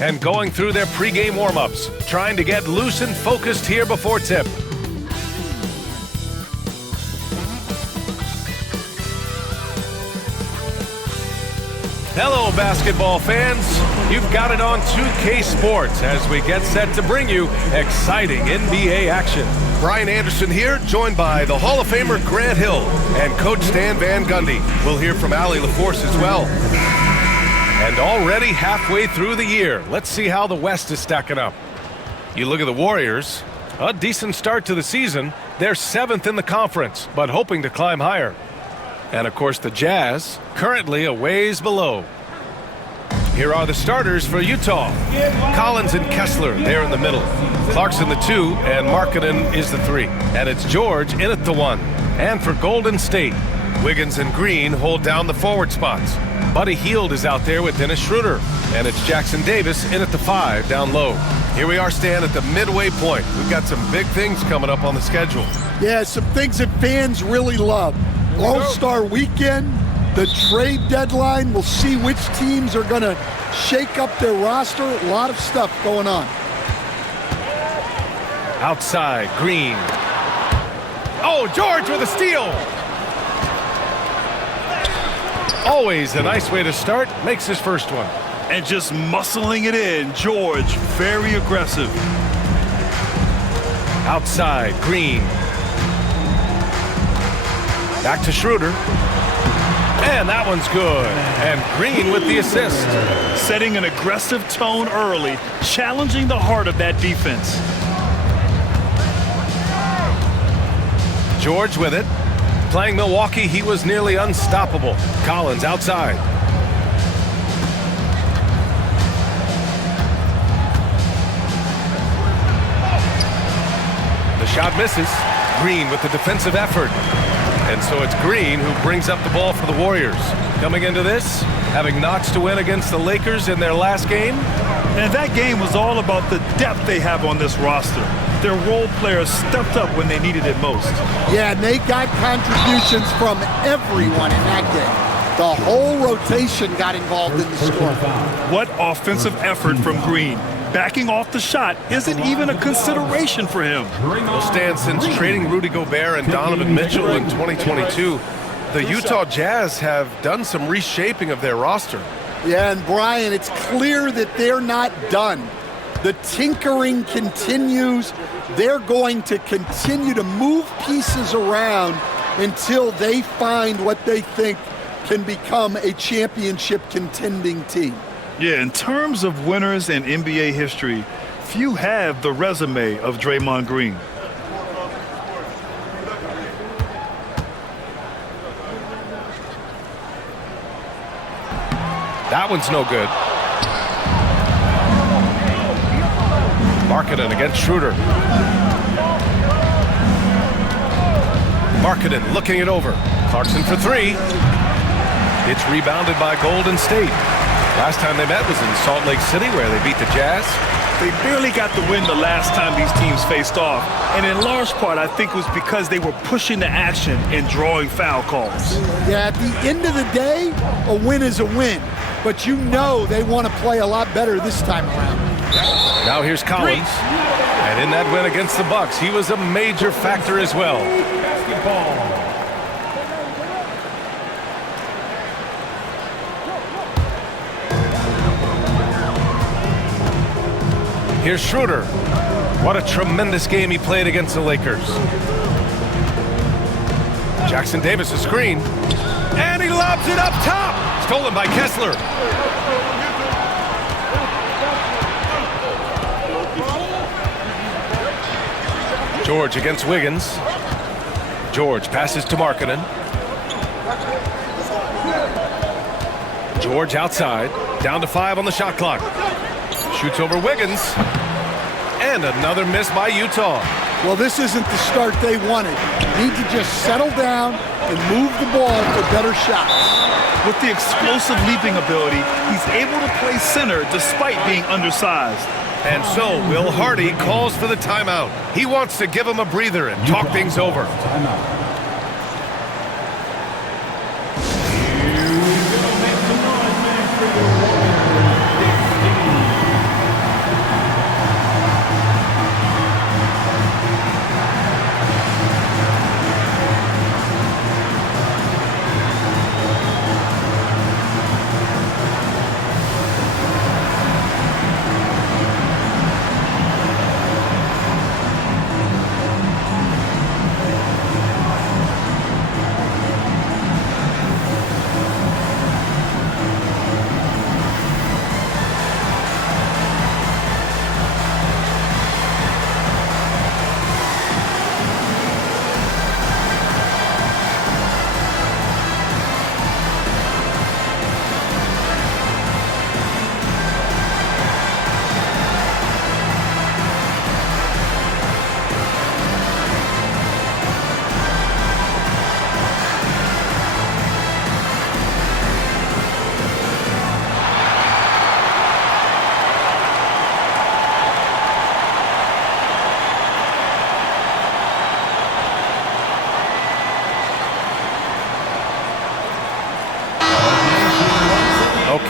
and going through their pregame warm-ups, trying to get loose and focused here before tip. Hello, basketball fans. You've got it on 2K Sports as we get set to bring you exciting NBA action. Brian Anderson here, joined by the Hall of Famer Grant Hill and Coach Stan Van Gundy. We'll hear from Allie LaForce as well. And already halfway through the year, let's see how the West is stacking up. You look at the Warriors, a decent start to the season. They're 7th in the conference, but hoping to climb higher. And of course the Jazz, currently a ways below. Here are the starters for Utah. Collins and Kessler, they're in the middle. Clarkson the 2, and Markkanen is the 3. And it's George in at the 1. And for Golden State, Wiggins and Green hold down the forward spots. Buddy Hield is out there with Dennis Schroeder. And it's Jackson Davis in at the 5 down low. Here we are, Stan, at the midway point. We've got some big things coming up on the schedule. Yeah, some things that fans really love. All-Star Weekend, the trade deadline. We'll see which teams are going to shake up their roster. A lot of stuff going on. Outside, Green. Oh, George with a steal. Always a nice way to start. Makes his first one. And just muscling it in. George, very aggressive. Outside, Green. Back to Schroeder. And that one's good. And Green with the assist. Setting an aggressive tone early, challenging the heart of that defense. George with it. Playing Milwaukee, he was nearly unstoppable. Collins outside. The shot misses. Green with the defensive effort. And so it's Green who brings up the ball for the Warriors. Coming into this, having notched to win against the Lakers in their last game. And that game was all about the depth they have on this roster. Their role players stepped up when they needed it most. Yeah, and they got contributions from everyone in that game. The whole rotation got involved in the score. What offensive effort from Green. Backing off the shot isn't even a consideration for him. Well, Stan, since trading Rudy Gobert and Donovan Mitchell in 2022, the Utah Jazz have done some reshaping of their roster. Yeah, and Brian, it's clear that they're not done. The tinkering continues. They're going to continue to move pieces around until they find what they think can become a championship contending team. Yeah, in terms of winners in NBA history, few have the resume of Draymond Green. That one's no good. Markkanen against Schroeder. Markkanen looking it over. Clarkson for 3. It's rebounded by Golden State. Last time they met was in Salt Lake City, where they beat the Jazz. They barely got the win the last time these teams faced off. And in large part, I think it was because they were pushing the action and drawing foul calls. Yeah, at the end of the day, a win is a win. But you know they want to play a lot better this time around. Now here's Collins. And in that win against the Bucks, he was a major factor as well. Basketball. Here's Schroeder. What a tremendous game he played against the Lakers. Jackson Davis a screen. And he lobs it up top. Stolen by Kessler. George against Wiggins. George passes to Markkanen. George outside. Down to 5 on the shot clock. Shoots over Wiggins. And another miss by Utah. Well, this isn't the start they wanted. Need to just settle down and move the ball for better shots. With the explosive leaping ability, he's able to play center despite being undersized. And so Will Hardy calls for the timeout. He wants to give him a breather and talk things over.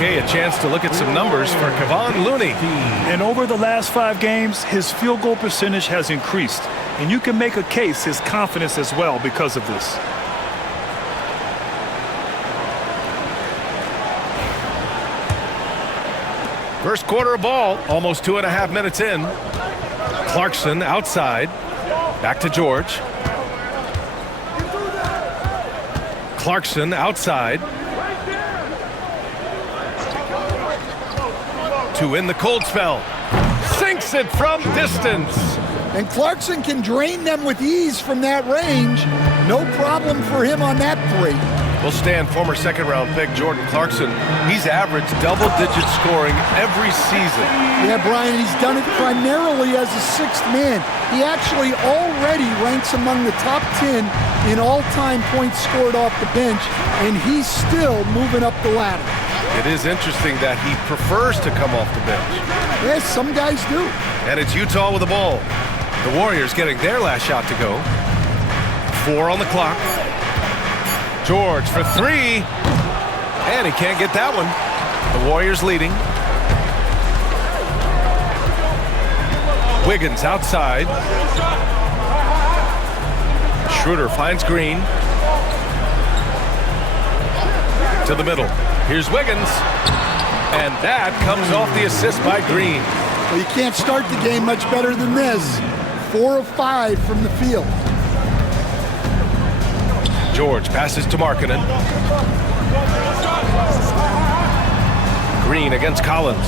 Okay, a chance to look at some numbers for Kevon Looney. And over the last 5 games, his field goal percentage has increased. And you can make a case his confidence as well because of this. First quarter of ball, almost 2.5 minutes in. Clarkson outside. Back to George. Clarkson outside. To win the cold spell. Sinks it from distance. And Clarkson can drain them with ease from that range. No problem for him on that 3. We'll stand former second-round pick Jordan Clarkson. He's averaged double-digit scoring every season. Yeah, Brian, he's done it primarily as a 6th man. He actually already ranks among the top 10 in all-time points scored off the bench, and he's still moving up the ladder. It is interesting that he prefers to come off the bench. Yes, some guys do. And it's Utah with the ball. The Warriors getting their last shot to go. 4 on the clock. George for 3. And he can't get that one. The Warriors leading. Wiggins outside. Schroeder finds Green. To the middle. Here's Wiggins. And that comes off the assist by Green. Well, you can't start the game much better than this. 4 of 5 from the field. George passes to Markkanen. Green against Collins.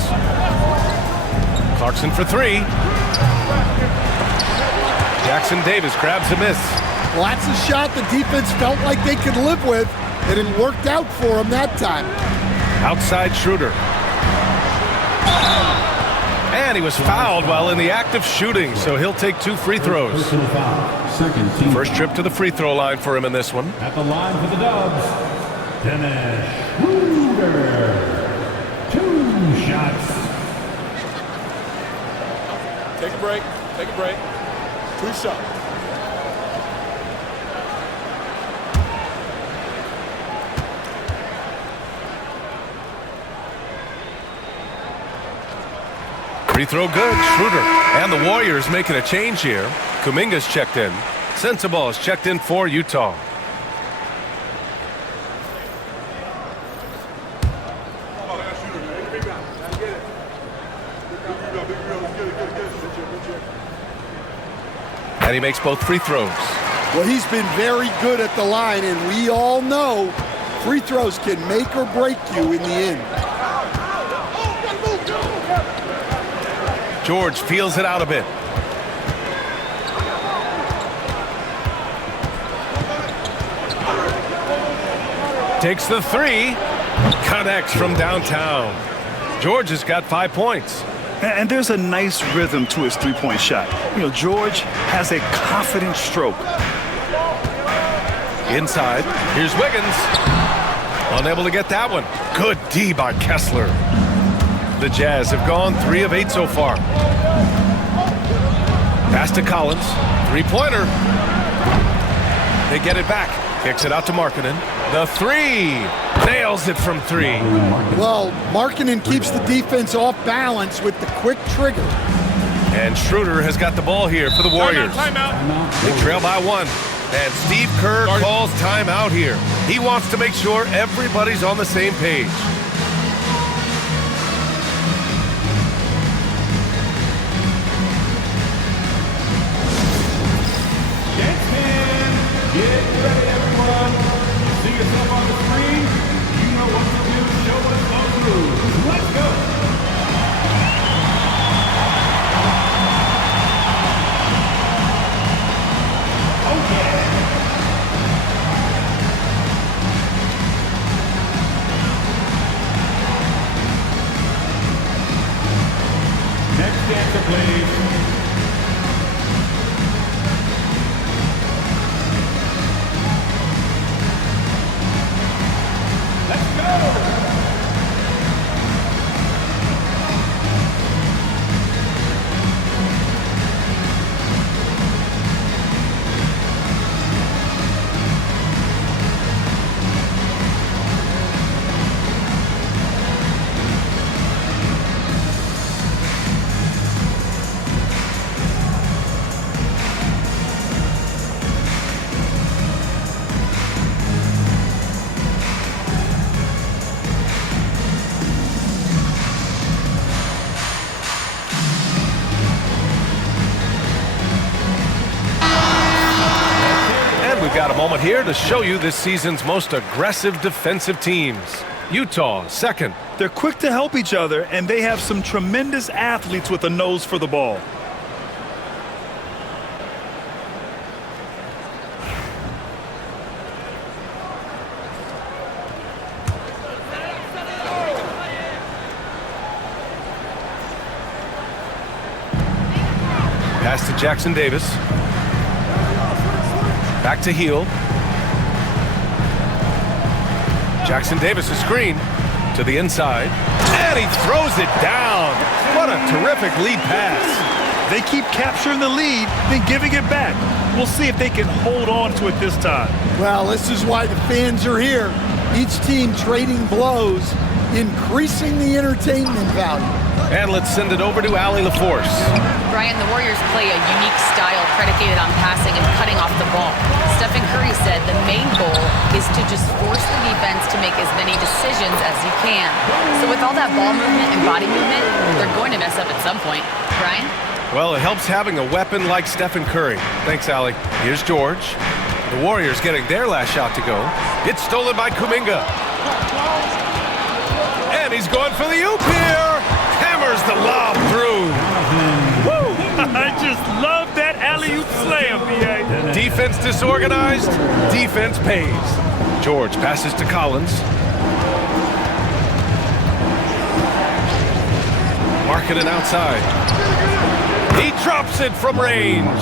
Clarkson for 3. Jackson Davis grabs a miss. Well, that's a shot the defense felt like they could live with, and it worked out for him that time. Outside Schroeder. And he was fouled while in the act of shooting, so he'll take 2 free throws. First trip to the free throw line for him in this one. At the line for the Dubs, Dennis Schroeder. 2 shots. Take a break. Take a break. 2 shots. Free throw good, Schroeder. And the Warriors making a change here. Kuminga's checked in. Sensabaugh is checked in for Utah. And he makes both free throws. Well, he's been very good at the line, and we all know free throws can make or break you in the end. George feels it out a bit. Takes the 3. Connects from downtown. George has got 5 points. And there's a nice rhythm to his 3-point shot. You know, George has a confident stroke. Inside, here's Wiggins. Unable to get that one. Good D by Kessler. The Jazz have gone 3 of 8 so far. Pass to Collins. 3-pointer. They get it back. Kicks it out to Markkanen. The 3. Nails it from 3. Well, Markkanen keeps the defense off balance with the quick trigger. And Schroeder has got the ball here for the Warriors. Timeout. They trail by 1. And Steve Kerr calls timeout here. He wants to make sure everybody's on the same page. Get ready, everyone. You see yourself on the screen. You know what to do. Show us those moves. Let's go. Oh, yeah. Next dancer, please. moment here to show you this season's most aggressive defensive teams. Utah, second. They're quick to help each other, and they have some tremendous athletes with a nose for the ball. Pass to Jackson Davis. Back to Heel. Jackson Davis, a screen to the inside. And he throws it down. What a terrific lead pass. They keep capturing the lead, then giving it back. We'll see if they can hold on to it this time. Well, this is why the fans are here. Each team trading blows, increasing the entertainment value. And let's send it over to Allie LaForce. Brian, the Warriors play a unique style predicated on passing and cutting off the ball. Stephen Curry said the main goal is to just force the defense to make as many decisions as you can. So with all that ball movement and body movement, they're going to mess up at some point. Brian? Well, it helps having a weapon like Stephen Curry. Thanks, Allie. Here's George. The Warriors getting their last shot to go. It's stolen by Kuminga. And he's going for the oop here. Hammers the lob through. Woo! I just love that alley-oop slam, B.A. Defense disorganized, defense pays. George passes to Collins. Markkanen outside. He drops it from range.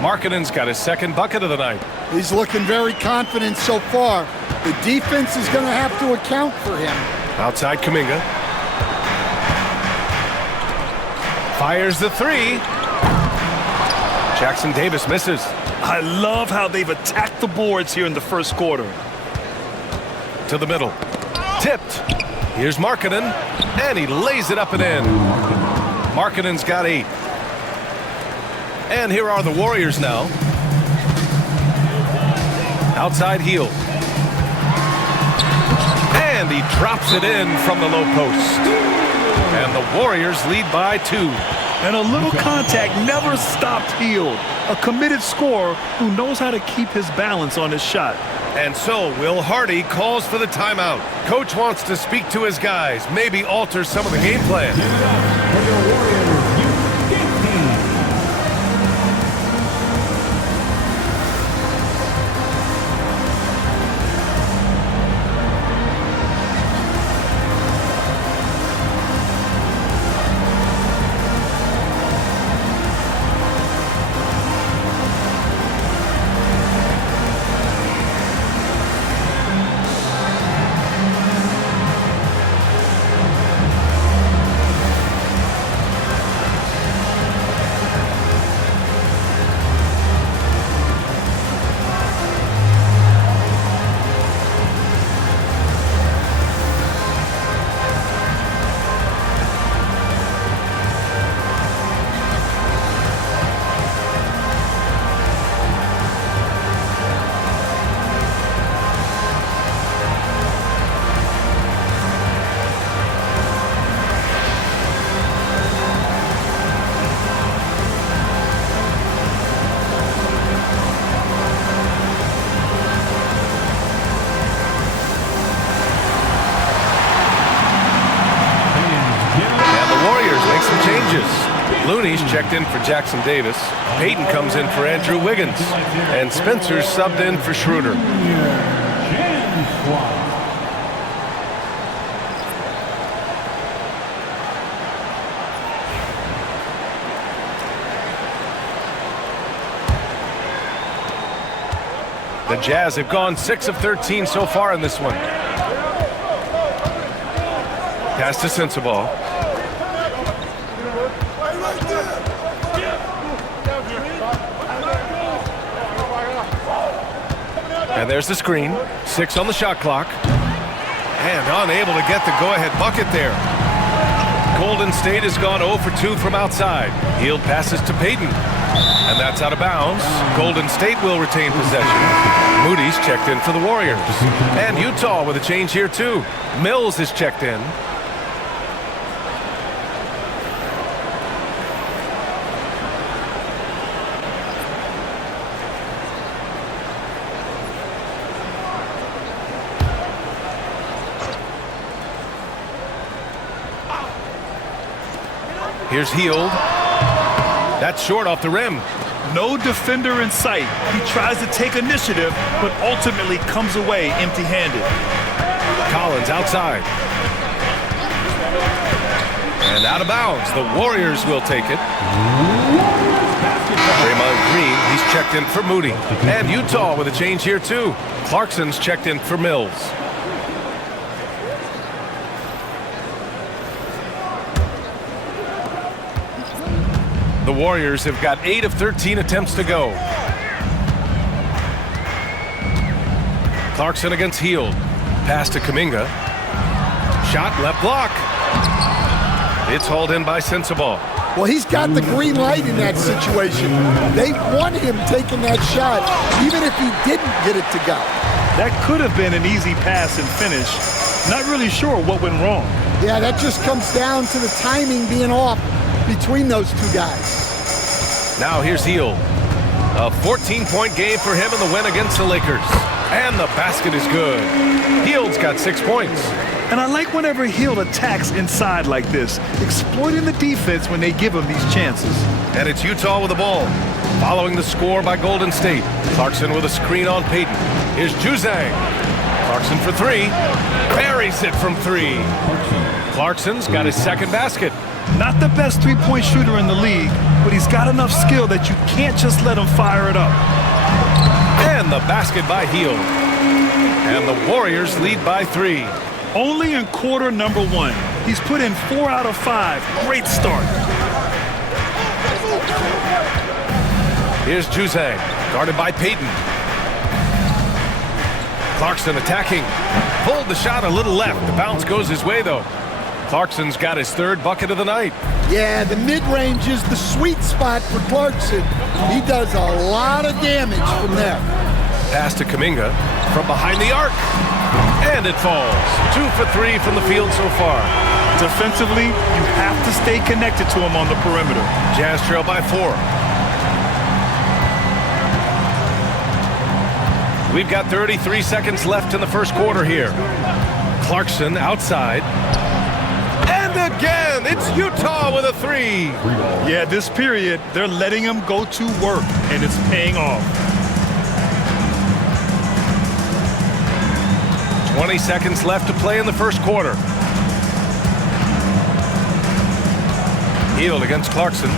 Markkanen's got his second bucket of the night. He's looking very confident so far. The defense is going to have to account for him. Outside Kuminga. Fires the three. Jackson Davis misses. I love how they've attacked the boards here in the first quarter. To the middle. Tipped. Here's Markkanen. And he lays it up and in. Markkanen's got 8. And here are the Warriors now. Outside Heel. And he drops it in from the low post. And the Warriors lead by 2. And a little contact never stopped Heel. A committed scorer who knows how to keep his balance on his shot. And so Will Hardy calls for the timeout. Coach wants to speak to his guys, maybe alter some of the game plan. For your Warriors, you 15. Looney's checked in for Jackson Davis. Payton comes in for Andrew Wiggins. And Spencer's subbed in for Schroeder. The Jazz have gone 6 of 13 so far in this one. Pass to Sensabaugh. And there's the screen. 6 on the shot clock. And unable to get the go-ahead bucket there. Golden State has gone 0 for 2 from outside. Hield passes to Payton. And that's out of bounds. Golden State will retain possession. Moody's checked in for the Warriors. And Utah with a change here too. Mills is checked in. Here's Hield. That's short off the rim. No defender in sight. He tries to take initiative, but ultimately comes away empty-handed. Collins outside. And out of bounds. The Warriors will take it. Draymond Green, he's checked in for Moody. And Utah with a change here too. Clarkson's checked in for Mills. The Warriors have got 8 of 13 attempts to go. Clarkson against Hield. Pass to Kuminga. Shot left block. It's hauled in by Sensabaugh. Well, he's got the green light in that situation. They want him taking that shot, even if he didn't get it to go. That could have been an easy pass and finish. Not really sure what went wrong. Yeah, that just comes down to the timing being off between those two guys. Now here's Hield. A 14-point game for him in the win against the Lakers. And the basket is good. Hield's got 6 points. And I like whenever Hield attacks inside like this, exploiting the defense when they give him these chances. And it's Utah with the ball. Following the score by Golden State. Clarkson with a screen on Payton. Here's Juzang. Clarkson for 3. Buries it from 3. Clarkson's got his second basket. Not the best three-point shooter in the league, but he's got enough skill that you can't just let him fire it up. And the basket by Hield. And the Warriors lead by 3. Only in quarter number 1. He's put in 4 out of 5. Great start. Here's Juzang, guarded by Payton. Clarkson attacking. Pulled the shot a little left. The bounce goes his way, though. Clarkson's got his 3rd bucket of the night. Yeah, the mid-range is the sweet spot for Clarkson. He does a lot of damage from there. Pass to Kuminga from behind the arc. And it falls. 2 for 3 from the field so far. Defensively, you have to stay connected to him on the perimeter. Jazz trail by 4. We've got 33 seconds left in the first quarter here. Clarkson outside. And again, it's Utah with a 3. Yeah, this period, they're letting him go to work, and it's paying off. 20 seconds left to play in the first quarter. Hield against Clarkson.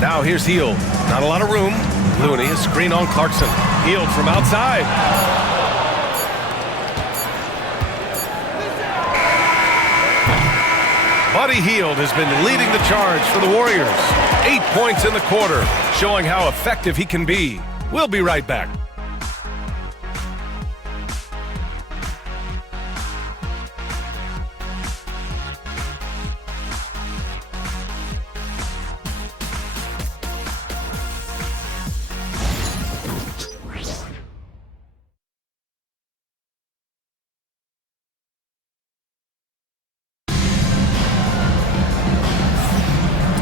Now here's Hield. Not a lot of room. Looney, a screen on Clarkson. Hield from outside. Buddy Hield has been leading the charge for the Warriors. 8 points in the quarter, showing how effective he can be. We'll be right back.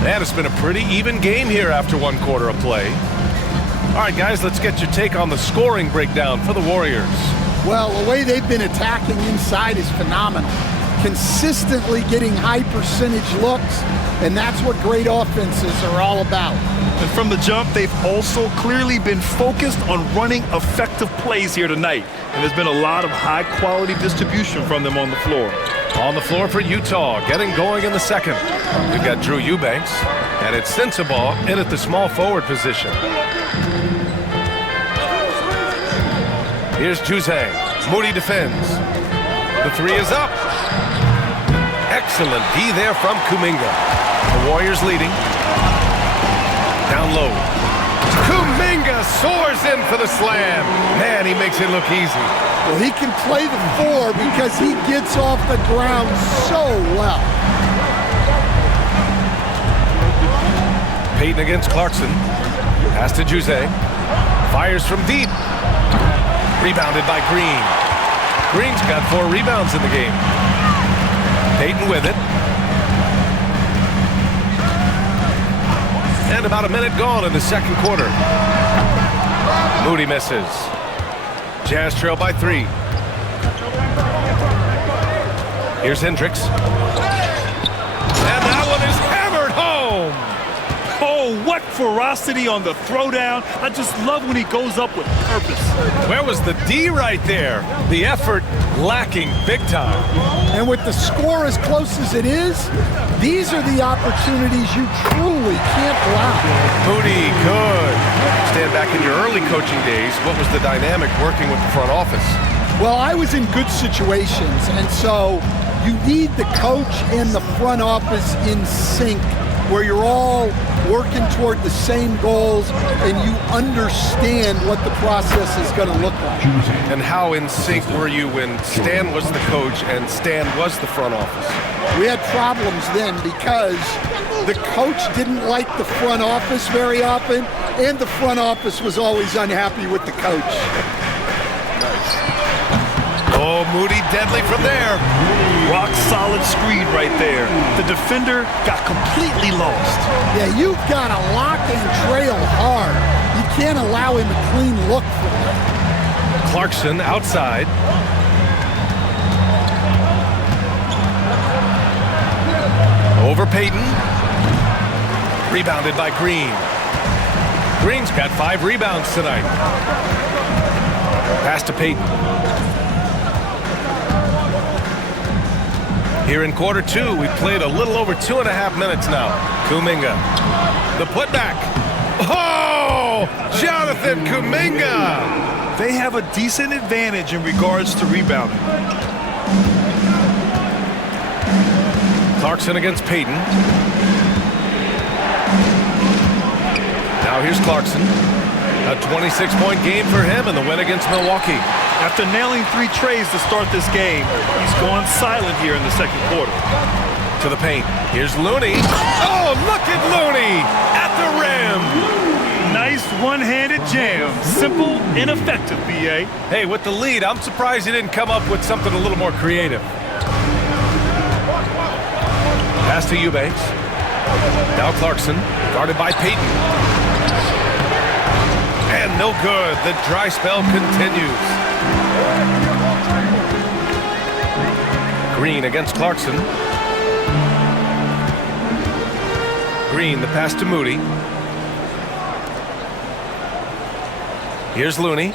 And it's been a pretty even game here after 1 quarter of play. All right, guys, let's get your take on the scoring breakdown for the Warriors. Well, the way they've been attacking inside is phenomenal. Consistently getting high percentage looks, and that's what great offenses are all about. And from the jump, they've also clearly been focused on running effective plays here tonight. And there's been a lot of high-quality distribution from them on the floor. On the floor for Utah, getting going in the second. We've got Drew Eubanks, and it's Sensabaugh in at the small forward position. Here's Juzang. Moody defends. The 3 is up. Excellent D there from Kuminga. The Warriors leading. Down low. Kuminga soars in for the slam. Man, he makes it look easy. Well, he can play the 4 because he gets off the ground so well. Payton against Clarkson. Pass to Juzang. Fires from deep. Rebounded by Green. Green's got 4 rebounds in the game. Payton with it. And about a minute gone in the second quarter. Moody misses. Jazz trail by 3. Here's Hendricks. And that one is hammered home. Oh, what ferocity on the throwdown. I just love when he goes up with purpose. Where was the D right there? The effort lacking big time. And with the score as close as it is, these are the opportunities you truly can't allow. Moody, good. Stand back in your early coaching days. What was the dynamic working with the front office? Well, I was in good situations, and so you need the coach and the front office in sync, where you're all working toward the same goals and you understand what the process is going to look like. And how in sync were you when Stan was the coach and Stan was the front office? We had problems then because the coach didn't like the front office very often, and the front office was always unhappy with the coach. Oh, Moody deadly from there. Rock solid screen right there. The defender got completely lost. Yeah, you've got to lock and trail hard. You can't allow him a clean look for that. Clarkson outside. Over Payton. Rebounded by Green. Green's got 5 rebounds tonight. Pass to Payton. Here in quarter 2, we played a little over 2.5 minutes now. Kuminga. The putback. Oh! Jonathan Kuminga! They have a decent advantage in regards to rebounding. Clarkson against Payton. Now here's Clarkson. A 26-point game for him in the win against Milwaukee. After nailing 3 trays to start this game, he's gone silent here in the second quarter. To the paint. Here's Looney. Oh, look at Looney at the rim. Nice one-handed jam. Simple and effective, B.A. Hey, with the lead, I'm surprised he didn't come up with something a little more creative. Pass to Eubanks. Now Clarkson, guarded by Payton. And no good. The dry spell continues. Green against Clarkson. Green, the pass to Moody. Here's Looney.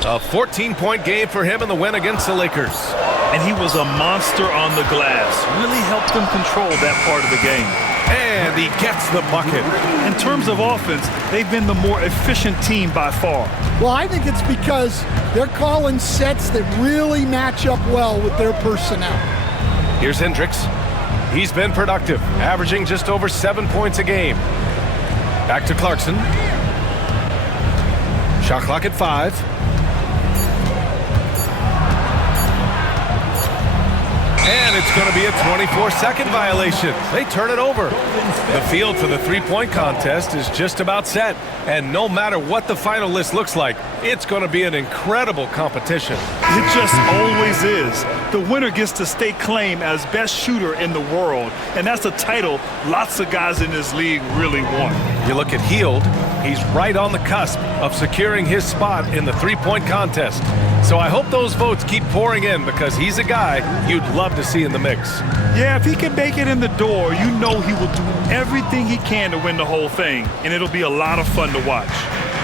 A 14-point game for him in the win against the Lakers. And he was a monster on the glass. Really helped them control that part of the game. And he gets the bucket. In terms of offense, they've been the more efficient team by far. Well, I think it's because they're calling sets that really match up well with their personnel. Here's Hendricks. He's been productive, averaging just over 7 points a game. Back to Clarkson. Shot clock at 5. And it's going to be a 24-second violation. They turn it over. The field for the three-point contest is just about set. And no matter what the final list looks like, it's going to be an incredible competition. It just always is. The winner gets to stake claim as best shooter in the world. And that's a title lots of guys in this league really want. You look at Hield, he's right on the cusp of securing his spot in the three-point contest. So I hope those votes keep pouring in because he's a guy you'd love to see in the mix. Yeah, if he can make it in the door, you know he will do everything he can to win the whole thing, and it'll be a lot of fun to watch.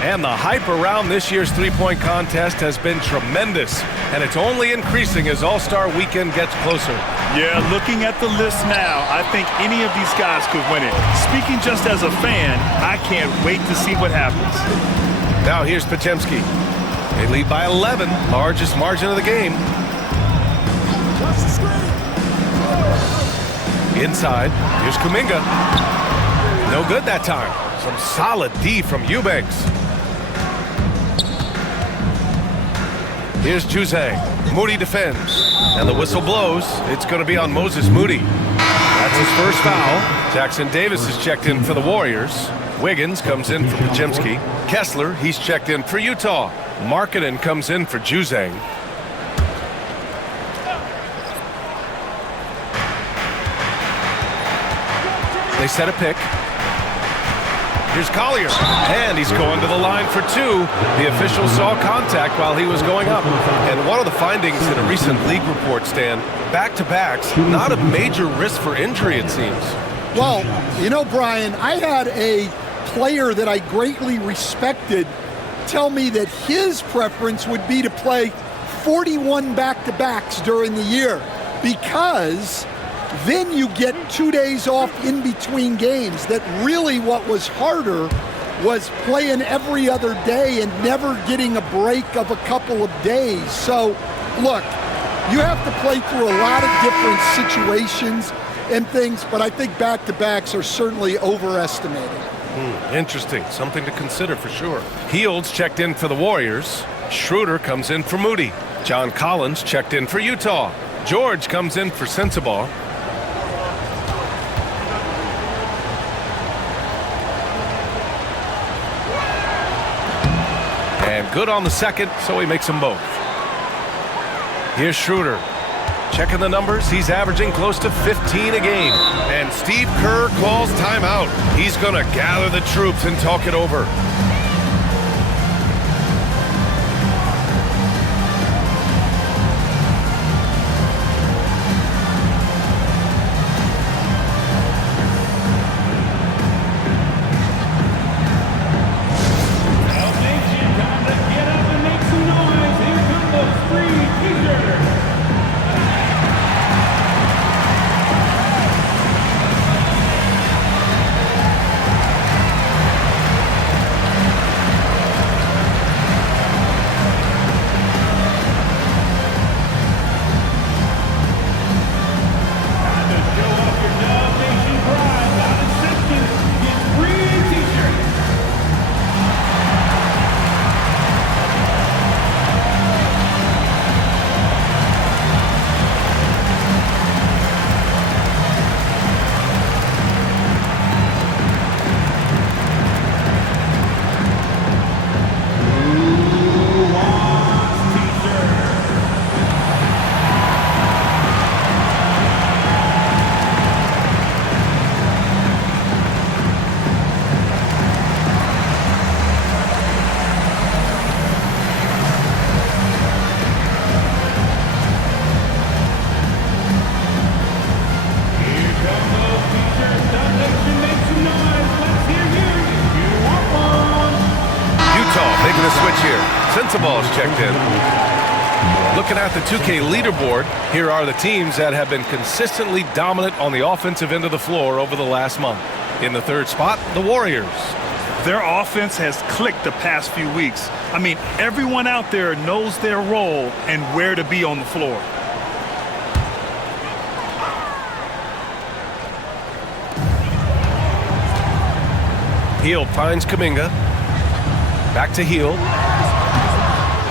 And the hype around this year's three-point contest has been tremendous, and it's only increasing as All-Star Weekend gets closer. Yeah, looking at the list now, I think any of these guys could win it. Speaking just as a fan, I can't wait to see what happens. Now here's Podziemski. They lead by 11, largest margin of the game. Inside, here's Kuminga. No good that time. Some solid D from Eubanks. Here's Juzang. Moody defends. And the whistle blows. It's going to be on Moses Moody. That's his first foul. Jackson Davis is checked in for the Warriors. Wiggins comes in for Podziemski. Kessler, he's checked in for Utah. Markkanen comes in for Juzang. They set a pick. Here's Collier, and he's going to the line for two. The official saw contact while he was going up. And one of the findings in a recent league report, Stan, back-to-backs, not a major risk for injury, it seems. Well, you know, Brian, I had a player that I greatly respected tell me that his preference would be to play 41 back-to-backs during the year, because then you get 2 days off in between games. That really what was harder was playing every other day and never getting a break of a couple of days. So, look, you have to play through a lot of different situations and things, but I think back-to-backs are certainly overestimated. Interesting. Something to consider for sure. Heald's checked in for the Warriors. Schroeder comes in for Moody. John Collins checked in for Utah. George comes in for Sensabaugh. And good on the second, so he makes them both. Here's Schroeder. Checking the numbers, he's averaging close to 15 a game. And Steve Kerr calls timeout. He's going to gather the troops and talk it over. Making a switch here. Sensabaugh's checked in. Looking at the 2K leaderboard, here are the teams that have been consistently dominant on the offensive end of the floor over the last month. In the third spot, the Warriors. Their offense has clicked the past few weeks. I mean, everyone out there knows their role and where to be on the floor. Hield finds Kuminga. Back to Hield.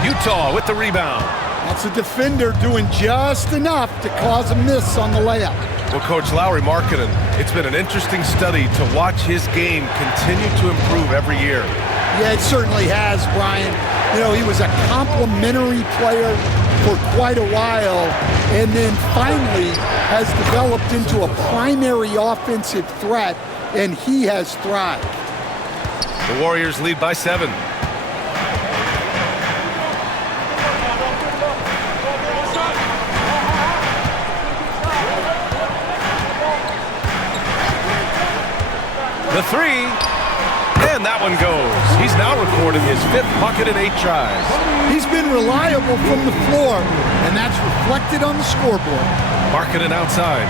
Utah with the rebound. That's a defender doing just enough to cause a miss on the layup. Well, Coach Lowry Markkinen, it's been an interesting study to watch his game continue to improve every year. Yeah, it certainly has, Brian. You know, he was a complimentary player for quite a while, and then finally has developed into a primary offensive threat, and he has thrived. The Warriors lead by 7. The three, and that one goes. He's now recorded his 5th bucket in 8 tries. He's been reliable from the floor, and that's reflected on the scoreboard. Markkinen outside.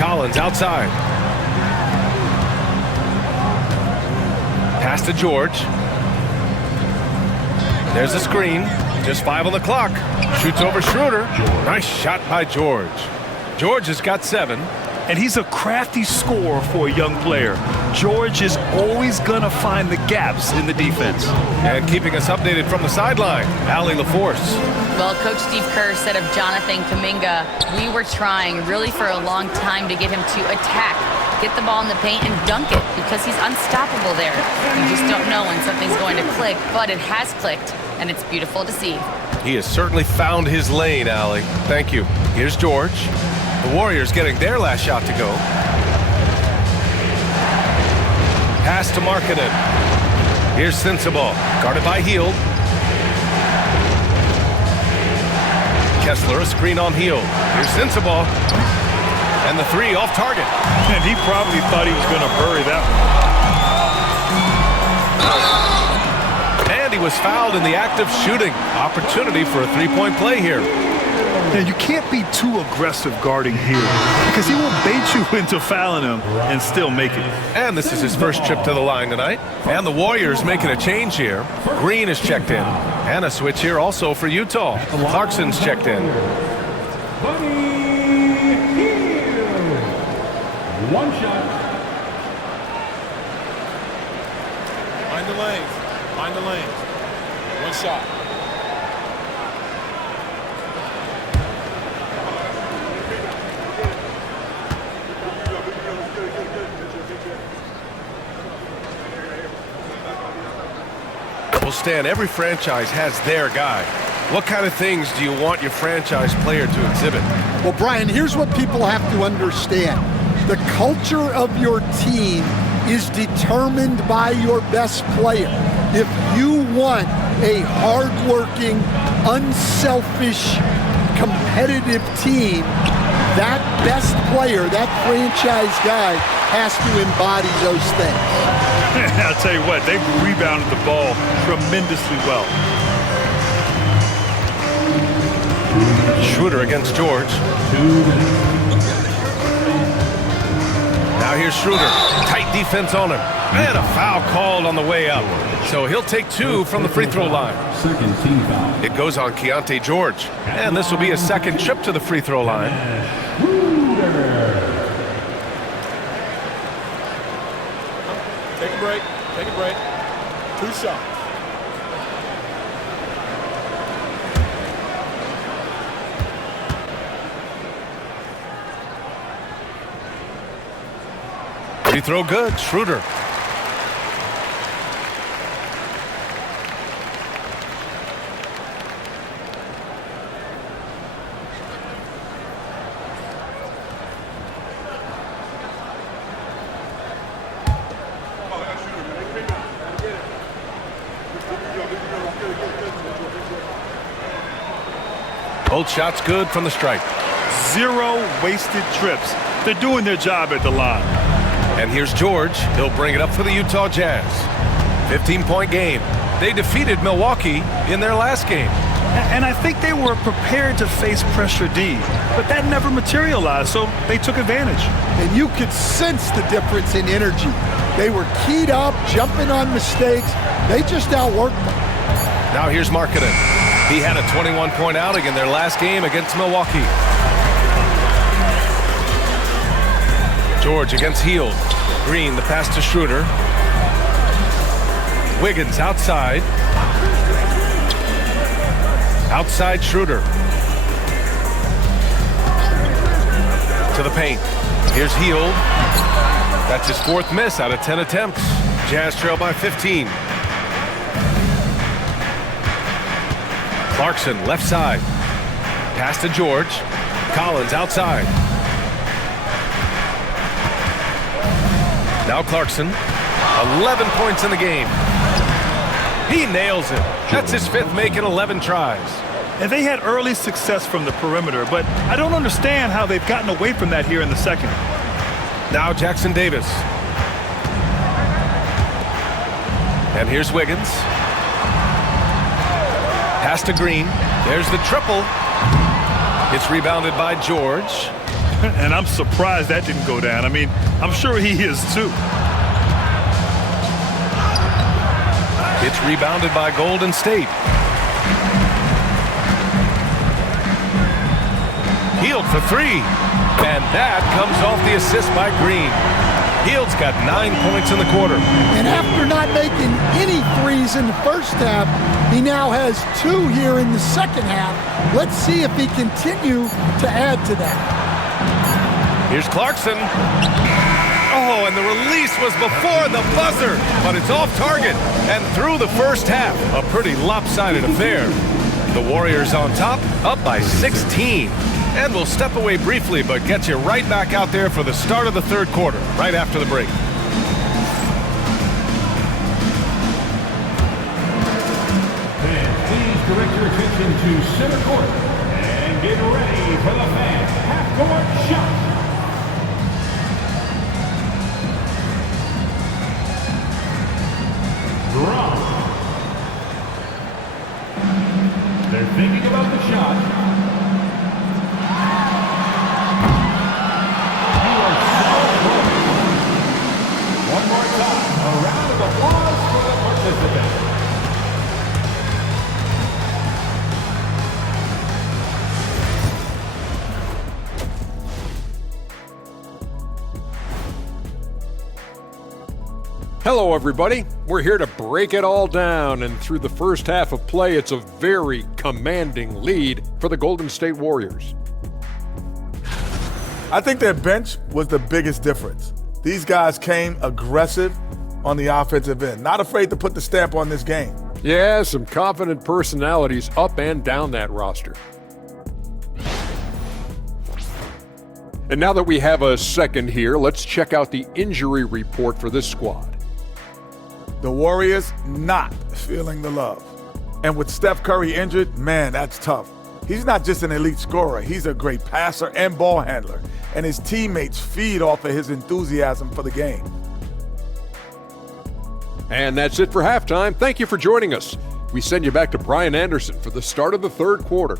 Collins outside. Pass to George. There's the screen. Just 5 on the clock. Shoots over Schroeder. Nice shot by George. George has got 7. And he's a crafty scorer for a young player. George is always going to find the gaps in the defense. And keeping us updated from the sideline, Allie LaForce. Well, Coach Steve Kerr said of Jonathan Kuminga, we were trying really for a long time to get him to attack, get the ball in the paint and dunk it, because he's unstoppable there. You just don't know when something's going to click, but it has clicked, and it's beautiful to see. He has certainly found his lane, Allie. Thank you. Here's George. The Warriors getting their last shot to go. Pass to Markkanen. Here's Sensabaugh, guarded by Hield. Kessler, a screen on Hield. Here's Sensabaugh. And the three off target. And he probably thought he was going to bury that one. And he was fouled in the act of shooting. Opportunity for a three-point play here. And you can't be too aggressive guarding here because he will bait you into fouling him and still make it. And this is his first trip to the line tonight. And the Warriors making a change here. Green is checked in. And a switch here also for Utah. Clarkson's checked in. One shot. Mind the lanes. Mind the lanes. One shot. Stan, every franchise has their guy. What kind of things do you want your franchise player to exhibit? Well, Brian, here's what people have to understand. The culture of your team is determined by your best player. If you want a hardworking, unselfish, competitive team, that best player, that franchise guy, has to embody those things. I'll tell you what, they've rebounded the ball tremendously well. Schroeder against George. Now here's Schroeder. Tight defense on him. And a foul called on the way up. So he'll take two from the free throw line. Second team foul. It goes on Keontae George. And this will be his second trip to the free throw line. Take a break. Take a break. 2 shots. Free throw good. Schroeder. Both shots good from the stripe. 0 wasted trips. They're doing their job at the line. And here's George. He'll bring it up for the Utah Jazz. 15-point game. They defeated Milwaukee in their last game. And I think they were prepared to face pressure D, but that never materialized, so they took advantage. And you could sense the difference in energy. They were keyed up, jumping on mistakes. They just outworked them. Now here's Markkanen. He had a 21-point outing in their last game against Milwaukee. George against Hield. Green, the pass to Schroeder. Wiggins outside. Outside Schroeder. To the paint. Here's Hield. That's his 4th miss out of 10 attempts. Jazz trail by 15. Clarkson left side. Pass to George. Collins outside. Now Clarkson. 11 points in the game. He nails it. That's his 5th make in 11 tries. And they had early success from the perimeter, but I don't understand how they've gotten away from that here in the second. Now Jackson Davis. And here's Wiggins. Pass to Green. There's the triple. It's rebounded by George. And I'm surprised that didn't go down. I mean, I'm sure he is too. It's rebounded by Golden State. Hield for 3. And that comes off the assist by Green. Hield's got 9 points in the quarter. And after not making any threes in the first half, he now has 2 here in the second half. Let's see if he continue to add to that. Here's Clarkson. Oh, and the release was before the buzzer, but it's off target and through the first half. A pretty lopsided affair. The Warriors on top, up by 16. And we'll step away briefly, but get you right back out there for the start of the third quarter, right after the break. transition to center court. And get ready for the fans. Half-court shot. Drop. They're thinking about the shot. You are so close. One more time. A round of applause for the participants. Hello, everybody. We're here to break it all down, and through the first half of play, it's a very commanding lead for the Golden State Warriors. I think their bench was the biggest difference. These guys came aggressive on the offensive end, not afraid to put the stamp on this game. Yeah, some confident personalities up and down that roster. And now that we have a second here, let's check out the injury report for this squad. The Warriors not feeling the love. And with Steph Curry injured, man, that's tough. He's not just an elite scorer, he's a great passer and ball handler. And his teammates feed off of his enthusiasm for the game. And that's it for halftime. Thank you for joining us. We send you back to Brian Anderson for the start of the third quarter.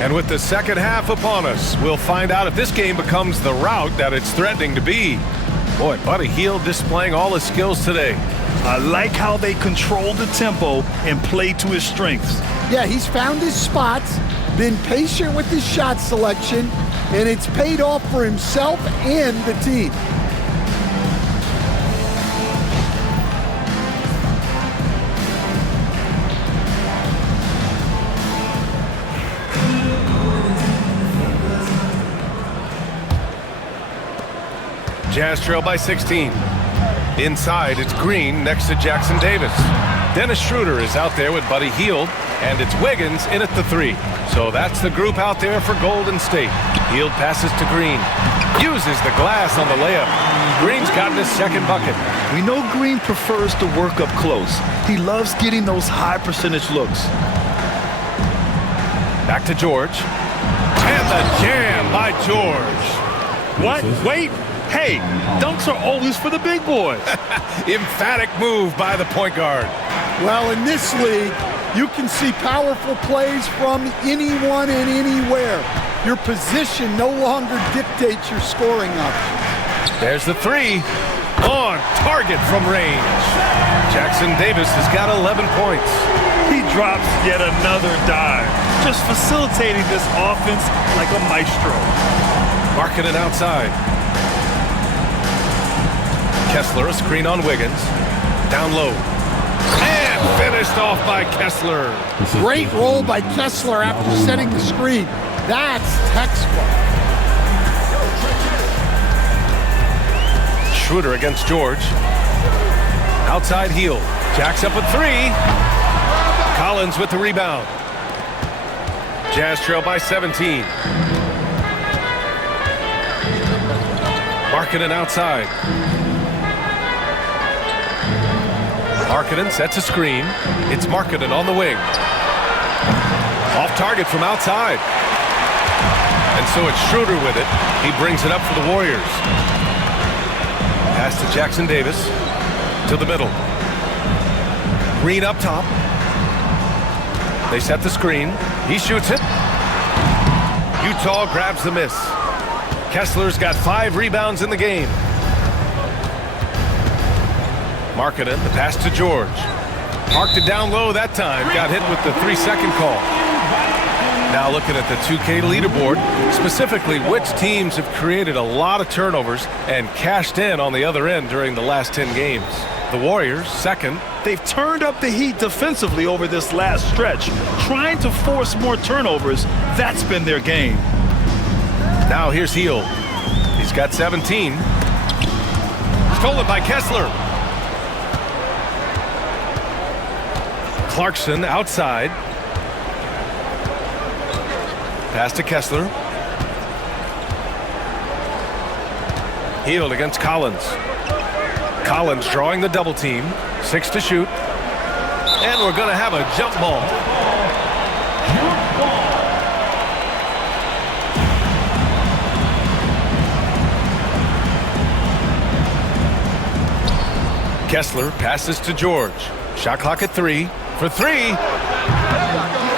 And with the second half upon us, we'll find out if this game becomes the rout that it's threatening to be. Boy, Buddy Hield displaying all his skills today. I like how they control the tempo and play to his strengths. Yeah, he's found his spots, been patient with his shot selection, and it's paid off for himself and the team. Jazz trail by 16. Inside, it's Green next to Jackson Davis. Dennis Schroeder is out there with Buddy Hield, and it's Wiggins in at the 3. So that's the group out there for Golden State. Hield passes to Green. Uses the glass on the layup. Green's gotten his second bucket. We know Green prefers to work up close. He loves getting those high percentage looks. Back to George. And the jam by George. What? Wait. Hey, dunks are always for the big boys. Emphatic move by the point guard. Well, in this league, you can see powerful plays from anyone and anywhere. Your position no longer dictates your scoring options. There's the 3. On target from range. Jackson Davis has got 11 points. He drops yet another dime, just facilitating this offense like a maestro. Marking it outside. Kessler, a screen on Wiggins. Down low. And finished off by Kessler. Great roll by Kessler after setting the screen. That's textbook. Schroeder against George. Outside Hield. Jacks up a 3. Collins with the rebound. Jazz trail by 17. Markkanen outside. Markkanen sets a screen. It's Markkanen on the wing. Off target from outside. And so it's Schroeder with it. He brings it up for the Warriors. Pass to Jackson Davis. To the middle. Green up top. They set the screen. He shoots it. Utah grabs the miss. Kessler's got 5 rebounds in the game. Markkanen, the pass to George. Marked it down low that time. Got hit with the 3-second call. Now looking at the 2K leaderboard, specifically which teams have created a lot of turnovers and cashed in on the other end during the last 10 games. The Warriors, second. They've turned up the heat defensively over this last stretch, trying to force more turnovers. That's been their game. Now here's Hield. He's got 17. Stolen by Kessler. Clarkson outside. Pass to Kessler. Healed against Collins. Collins drawing the double team. 6 to shoot. And we're going to have a jump ball. Kessler passes to George. Shot clock at 3. For 3.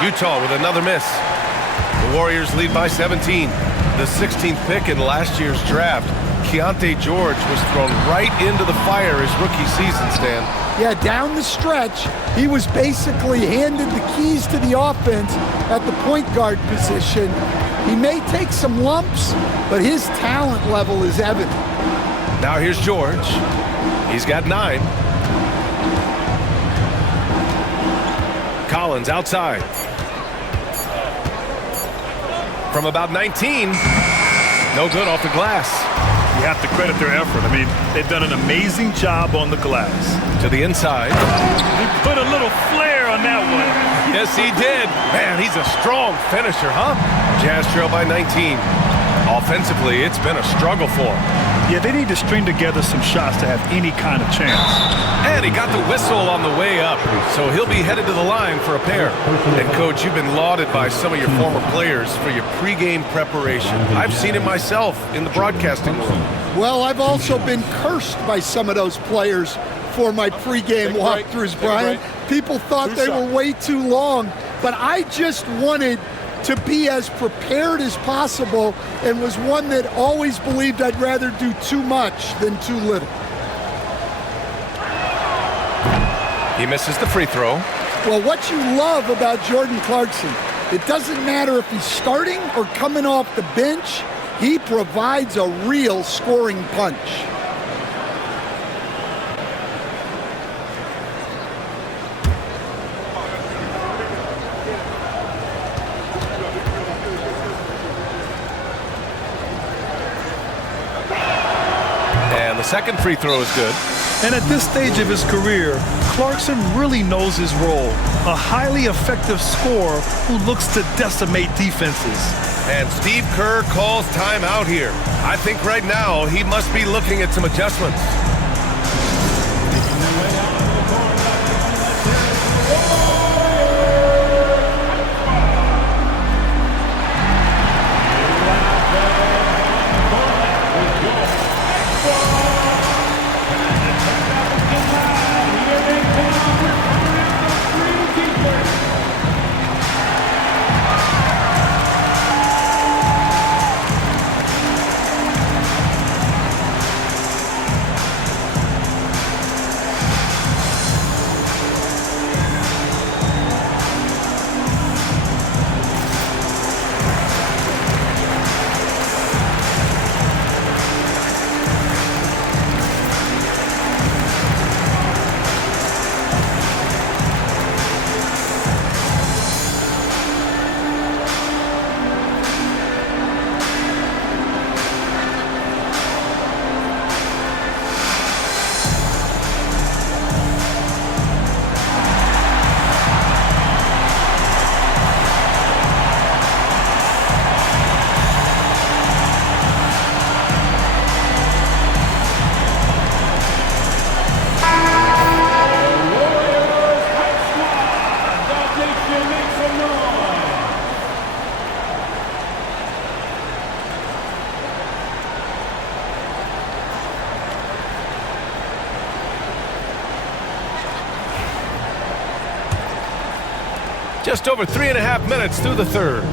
Utah with another miss. The Warriors lead by 17. The 16th pick in last year's draft, Keontae George, was thrown right into the fire his rookie season, Stan. Yeah, down the stretch, he was basically handed the keys to the offense at the point guard position. He may take some lumps, but his talent level is evident. Now here's George. He's got 9. Collins outside. From about 19. No good off the glass. You have to credit their effort. I mean, they've done an amazing job on the glass. To the inside. He put a little flair on that one. Yes, he did. Man, he's a strong finisher, huh? Jazz trail by 19. Offensively, it's been a struggle for him. Yeah, they need to string together some shots to have any kind of chance. And he got the whistle on the way up, so he'll be headed to the line for a pair. And, Coach, you've been lauded by some of your former players for your pregame preparation. I've seen it myself in the broadcasting world. Well, I've also been cursed by some of those players for my pregame walkthroughs, Brian. People thought they were way too long, but I just wanted to be as prepared as possible and was one that always believed I'd rather do too much than too little. He misses the free throw. Well, what you love about Jordan Clarkson, it doesn't matter if he's starting or coming off the bench, he provides a real scoring punch. Second free throw is good. And at this stage of his career, Clarkson really knows his role. A highly effective scorer who looks to decimate defenses. And Steve Kerr calls timeout here. I think right now he must be looking at some adjustments. Just over 3.5 minutes through the third.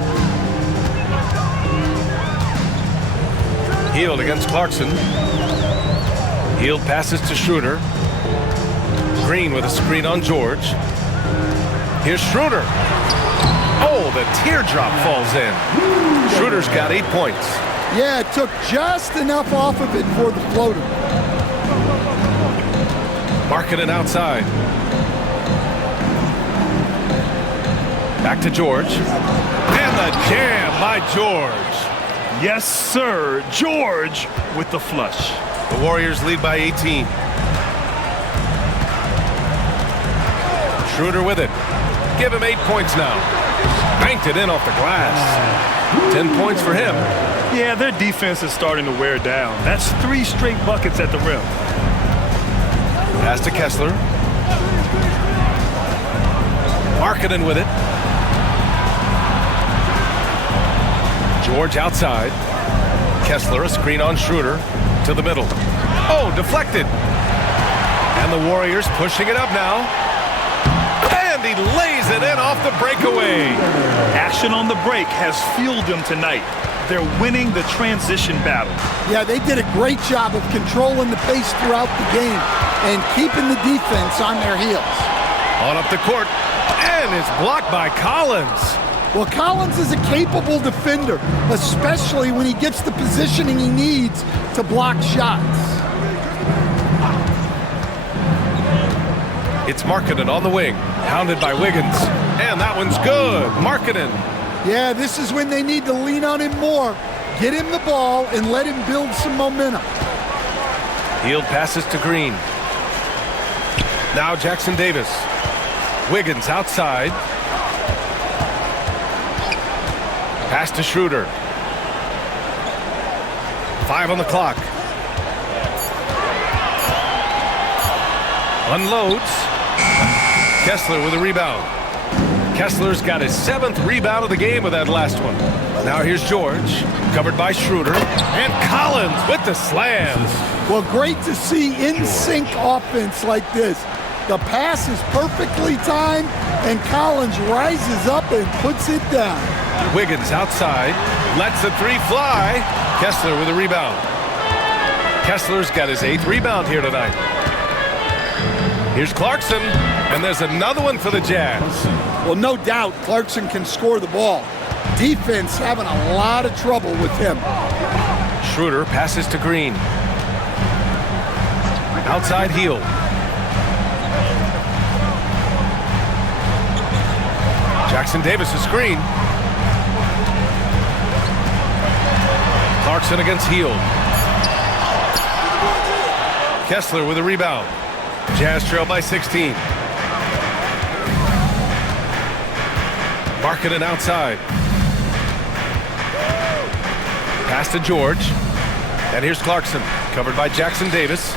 Hield against Clarkson. Hield passes to Schroeder. Green with a screen on George. Here's Schroeder. Oh, the teardrop falls in. Schroeder's got 8 points. Yeah, it took just enough off of it for the floater. Marking it outside. Back to George. And the jam by George. Yes, sir. George with the flush. The Warriors lead by 18. Schroeder with it. Give him 8 points now. Banked it in off the glass. 10 points for him. Yeah, their defense is starting to wear down. That's 3 straight buckets at the rim. Pass to Kessler. Markkanen with it. George outside. Kessler, a screen on Schroeder to the middle. Oh, deflected. And the Warriors pushing it up now. And he lays it in off the breakaway. Action on the break has fueled them tonight. They're winning the transition battle. Yeah, they did a great job of controlling the pace throughout the game and keeping the defense on their heels. On up the court, and it's blocked by Collins. Well, Collins is a capable defender, especially when he gets the positioning he needs to block shots. It's Markkanen on the wing, hounded by Wiggins, and that one's good. Markkanen. Yeah, this is when they need to lean on him more. Get him the ball and let him build some momentum. Hield passes to Green. Now Jackson Davis. Wiggins outside. Pass to Schroeder. 5 on the clock. Unloads. Kessler with a rebound. Kessler's got his 7th rebound of the game with that last one. Now here's George, covered by Schroeder, and Collins with the slams. Well, great to see in-sync offense like this. The pass is perfectly timed, and Collins rises up and puts it down. Wiggins outside, lets the 3 fly. Kessler with a rebound. Kessler's got his 8th rebound here tonight. Here's Clarkson, and there's another one for the Jazz. Well, no doubt Clarkson can score the ball. Defense having a lot of trouble with him. Schroeder passes to Green. Outside heel. Jackson Davis' screen. Clarkson against Hield. Kessler with a rebound. Jazz trail by 16. Markkanen outside. Pass to George. And here's Clarkson, covered by Jackson Davis.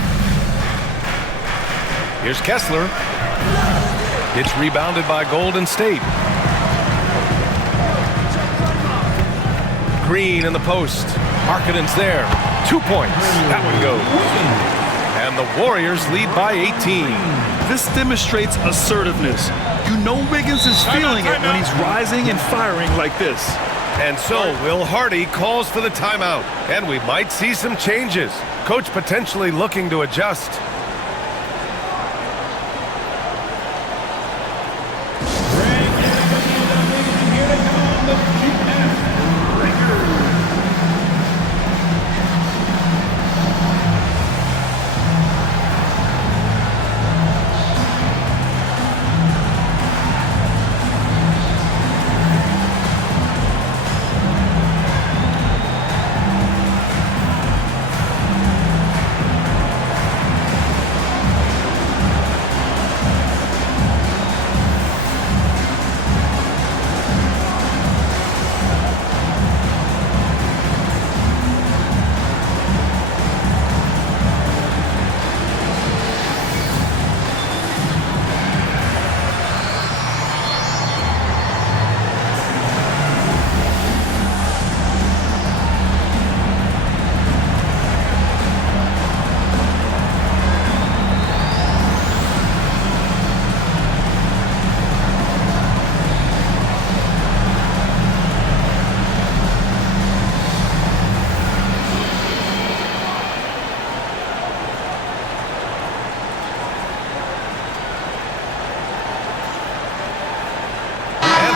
Here's Kessler. It's rebounded by Golden State. Green in the post. Markkanen's there. 2 points. That one goes. And the Warriors lead by 18. This demonstrates assertiveness. You know Wiggins is feeling it when he's rising and firing like this. And so Will Hardy calls for the timeout. And we might see some changes. Coach potentially looking to adjust.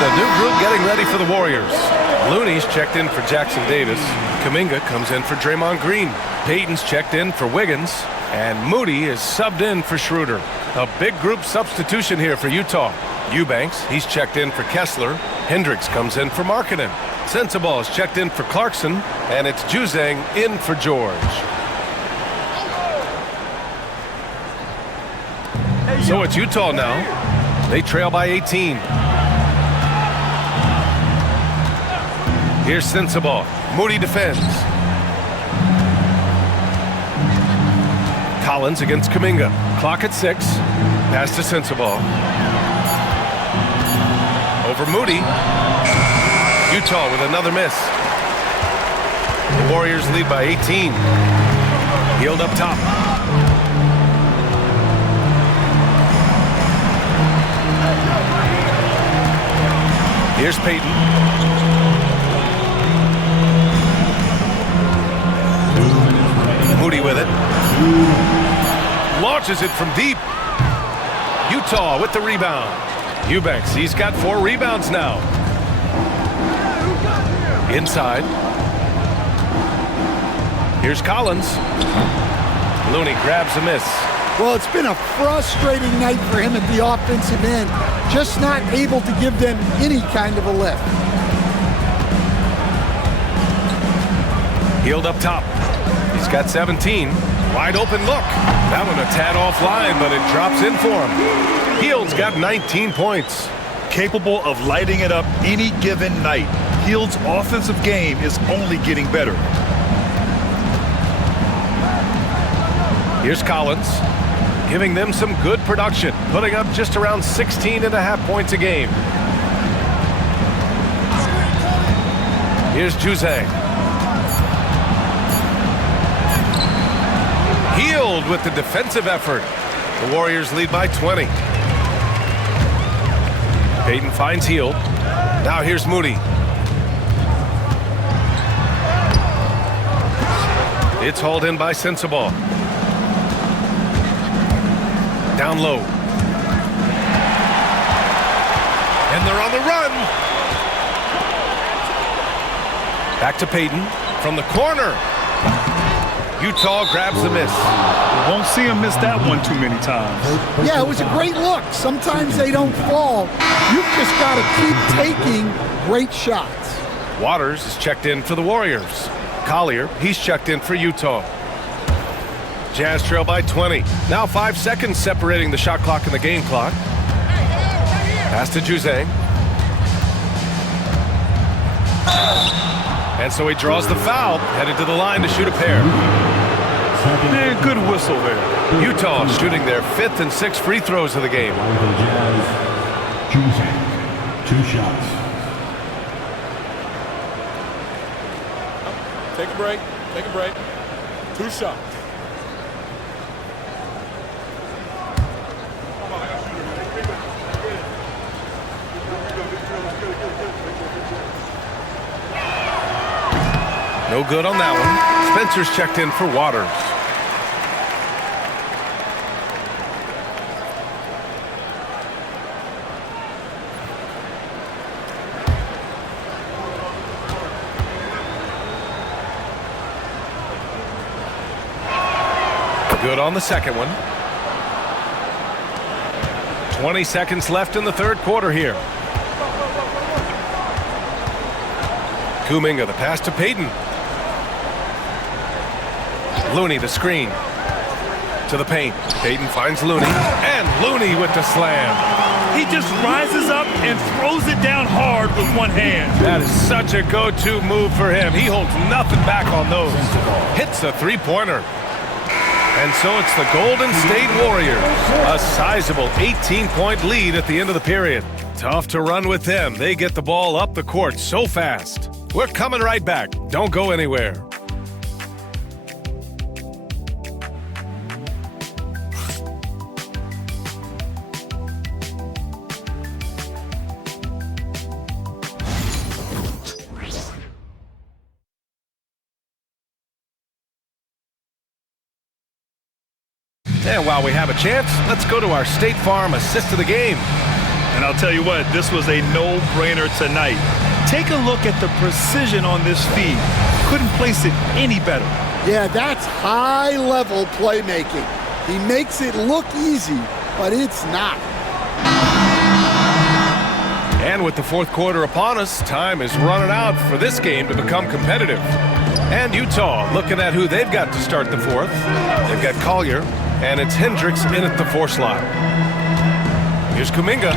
A new group getting ready for the Warriors. Looney's checked in for Jackson Davis. Kuminga comes in for Draymond Green. Payton's checked in for Wiggins. And Moody is subbed in for Schroeder. A big group substitution here for Utah. Eubanks, he's checked in for Kessler. Hendricks comes in for Markkanen. Sensabaugh is checked in for Clarkson. And it's Juzang in for George. So it's Utah now. They trail by 18. Here's Sensabaugh. Moody defends. Collins against Kuminga. Clock at 6. Pass to Sensabaugh. Over Moody. Utah with another miss. The Warriors lead by 18. Hield up top. Here's Payton. Moody with it. Launches it from deep. Utah with the rebound. Eubanks, he's got 4 rebounds now. Inside. Here's Collins. Looney grabs a miss. Well, it's been a frustrating night for him at the offensive end. Just not able to give them any kind of a lift. Healed up top. He's got 17. Wide open look. That one a tad offline, but it drops in for him. Hield's got 19 points. Capable of lighting it up any given night. Hield's offensive game is only getting better. Here's Collins, giving them some good production, putting up just around 16.5 points a game. Here's Juzang. Hield with the defensive effort. The Warriors lead by 20. Payton finds Hield. Now here's Moody. It's hauled in by Sensabaugh. Down low. And they're on the run. Back to Payton from the corner. Utah grabs the miss. Won't see him miss that one too many times. Yeah, it was a great look. Sometimes they don't fall. You've just got to keep taking great shots. Waters is checked in for the Warriors. Collier, he's checked in for Utah. Jazz trail by 20. Now 5 seconds separating the shot clock and the game clock. Pass to Juzang. And so he draws the foul, headed to the line to shoot a pair. Man, good whistle there. Utah shooting their 5th and 6th free throws of the game. Juzang, 2 shots. Take a break. Take a break. 2 shots. No good on that one. Spencer's checked in for Waters. Good on the second one. 20 seconds left in the third quarter here. Kuminga, the pass to Payton. Looney, the screen. To the paint. Payton finds Looney. And Looney with the slam. He just rises up and throws it down hard with one hand. That is such a go-to move for him. He holds nothing back on those. Hits a three-pointer. And so it's the Golden State Warriors. A sizable 18-point lead at the end of the period. Tough to run with them. They get the ball up the court so fast. We're coming right back. Don't go anywhere. And while we have a chance, let's go to our State Farm assist of the game. And I'll tell you what, this was a no-brainer tonight. Take a look at the precision on this feed. Couldn't place it any better. Yeah, that's high-level playmaking. He makes it look easy, but it's not. And with the fourth quarter upon us, time is running out for this game to become competitive. And Utah looking at who they've got to start the fourth. They've got Collier, and it's Hendricks in at the 4 slot. Here's Kuminga.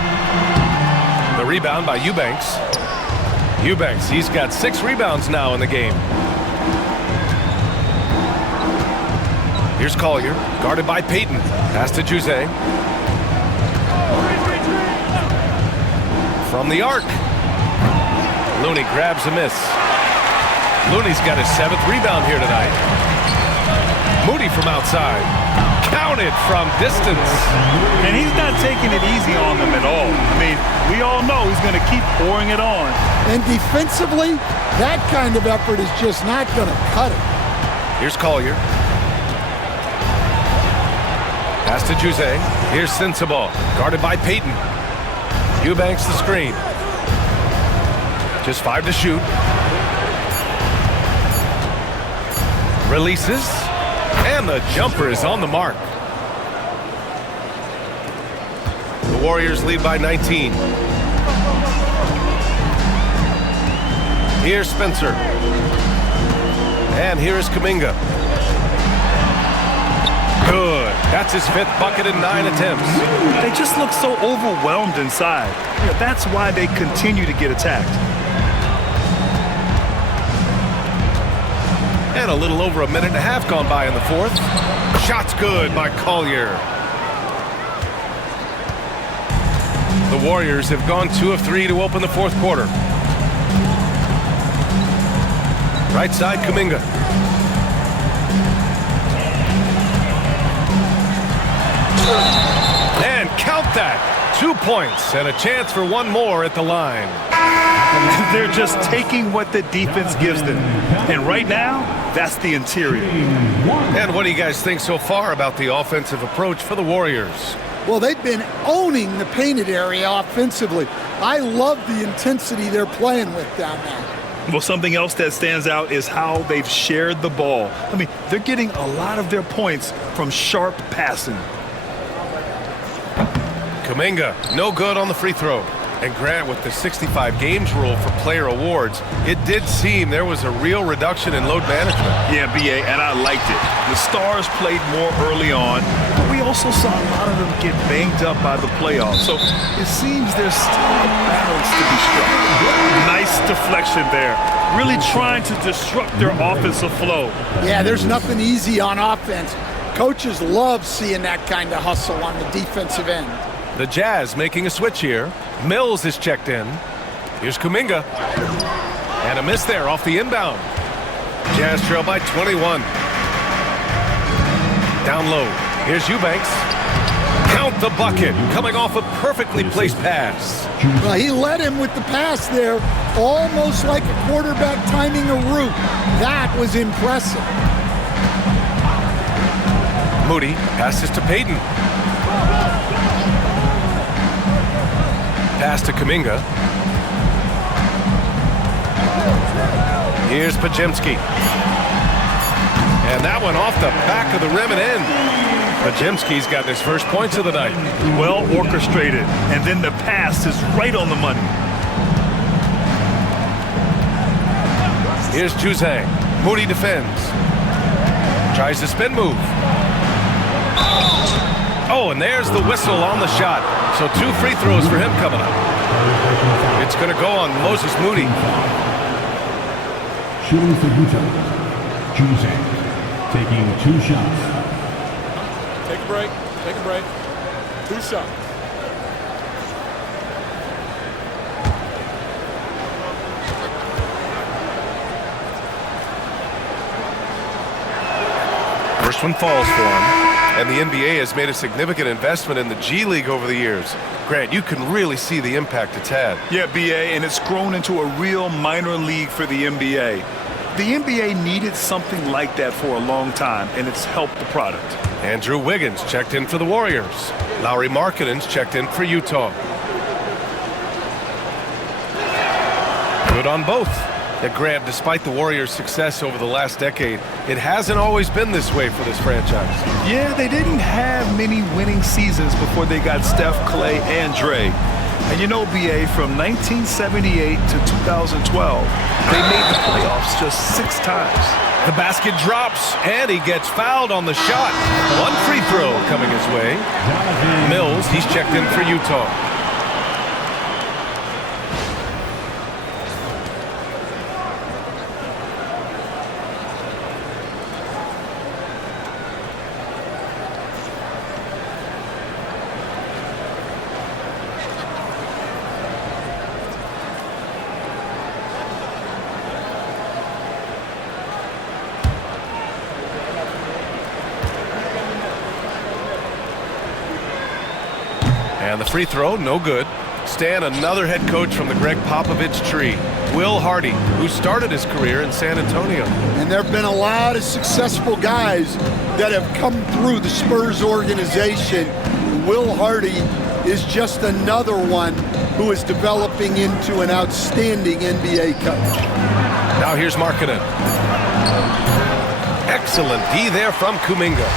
The rebound by Eubanks. Eubanks, he's got 6 rebounds now in the game. Here's Collier, guarded by Payton. Pass to Juzay. From the arc. Looney grabs a miss. Looney's got his 7th rebound here tonight. Moody from outside. Counted from distance. And he's not taking it easy on them at all. I mean, we all know he's going to keep pouring it on. And defensively, that kind of effort is just not going to cut it. Here's Collier. Pass to Juzay. Here's Sensabaugh, guarded by Payton. Eubanks the screen. Just 5 to shoot. Releases. And the jumper is on the mark. The Warriors lead by 19. Here's Spencer. And here is Kuminga. Good. That's his 5th bucket in 9 attempts. They just look so overwhelmed inside. Yeah, that's why they continue to get attacked. And a little over a minute and a half gone by in the 4th. Shot's good by Collier. The Warriors have gone 2 of 3 to open the 4th quarter. Right side, Kuminga. And count that. 2 points and a chance for 1 more at the line. They're just taking what the defense gives them. And right now, that's the interior. And what do you guys think so far about the offensive approach for the Warriors? Well, they've been owning the painted area offensively. I love the intensity they're playing with down there. Well, something else that stands out is how they've shared the ball. I mean, they're getting a lot of their points from sharp passing. Kuminga, no good on the free throw. And Grant, with the 65 games rule for player awards, it did seem there was a real reduction in load management. Yeah, BA, and I liked it. The stars played more early on, but we also saw a lot of them get banged up by the playoffs. So it seems there's still a balance to be struck. Nice deflection there. Really trying to disrupt their offensive flow. Yeah, there's nothing easy on offense. Coaches love seeing that kind of hustle on the defensive end. The Jazz making a switch here. Mills is checked in. Here's Kuminga. And a miss there off the inbound. Jazz trail by 21. Down low. Here's Eubanks. Count the bucket. Coming off a perfectly placed pass. Well, he led him with the pass there, almost like a quarterback timing a route. That was impressive. Moody passes to Payton. Pass to Kuminga. Here's Pajemski. And that one off the back of the rim and in. Pajemski's got his first points of the night. Well orchestrated. And then the pass is right on the money. Here's Juzay. Moody defends. Tries the spin move. Oh, and there's the whistle on the shot. So 2 free throws for him coming up. It's going to go on Moses Moody. Shooting for Utah. Juzay taking 2 shots. Take a break. Take a break. 2 shots. First one falls for him. And the NBA has made a significant investment in the G League over the years. Grant, you can really see the impact it's had. Yeah, BA, and it's grown into a real minor league for the NBA. The NBA needed something like that for a long time, and it's helped the product. Andrew Wiggins checked in for the Warriors. Lauri Markkanen's checked in for Utah. Good on both. That Grant, despite the Warriors' success over the last decade, it hasn't always been this way for this franchise. Yeah, they didn't have many winning seasons before they got Steph, Clay, and Dre. And you know, BA, from 1978 to 2012, they made the playoffs just 6 times. The basket drops, and he gets fouled on the shot. 1 free throw coming his way. Mills, he's checked in for Utah. And the free throw, no good. Stan, another head coach from the Greg Popovich tree. Will Hardy, who started his career in San Antonio. And there have been a lot of successful guys that have come through the Spurs organization. Will Hardy is just another one who is developing into an outstanding NBA coach. Now here's Markkanen. Excellent D there from Kuminga.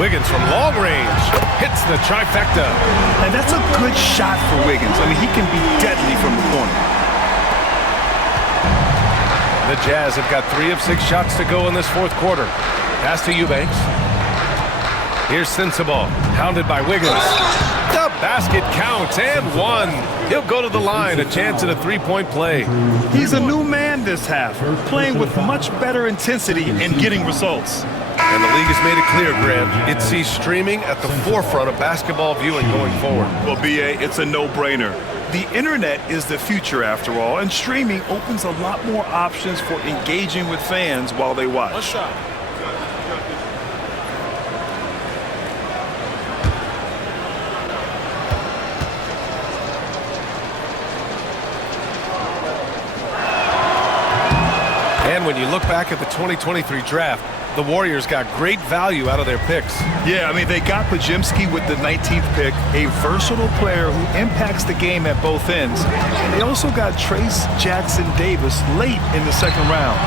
Wiggins from long range hits the trifecta. And that's a good shot for Wiggins. I mean, he can be deadly from the corner. The Jazz have got 3 of 6 shots to go in this fourth quarter. Pass to Eubanks. Here's Sensabaugh, hounded by Wiggins. The basket counts and 1. He'll go to the line, a chance at a 3-point play. He's a new man this half, playing with much better intensity and getting results. And the league has made it clear, Grant, it sees streaming at the forefront of basketball viewing going forward. Well, B.A., it's a no-brainer. The internet is the future, after all, and streaming opens a lot more options for engaging with fans while they watch. One shot. And when you look back at the 2023 draft, the Warriors got great value out of their picks. Yeah, I mean, they got Podziemski with the 19th pick, a versatile player who impacts the game at both ends. And they also got Trace Jackson-Davis late in the second round.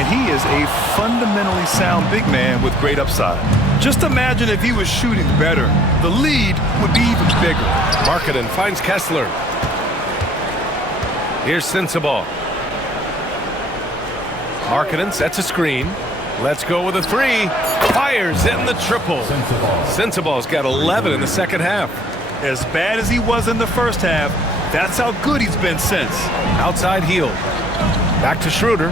And he is a fundamentally sound big man with great upside. Just imagine if he was shooting better. The lead would be even bigger. Markkanen finds Kessler. Here's Sensabaugh. Markkanen sets a screen. Let's go with a 3. Fires in the triple. Sensabaugh's got 11 in the second half. As bad as he was in the first half, that's how good he's been since. Outside heel. Back to Schroeder.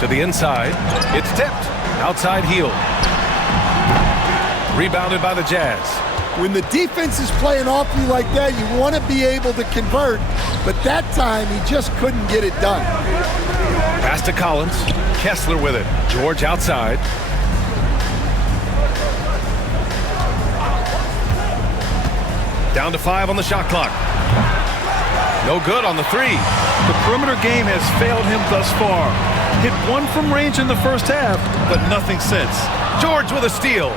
To the inside. It's tipped. Outside heel. Rebounded by the Jazz. When the defense is playing off you like that, you want to be able to convert, but that time he just couldn't get it done. Pass to Collins. Kessler with it. George outside. Down to 5 on the shot clock. No good on the 3. The perimeter game has failed him thus far. Hit 1 from range in the first half, but nothing since. George with a steal.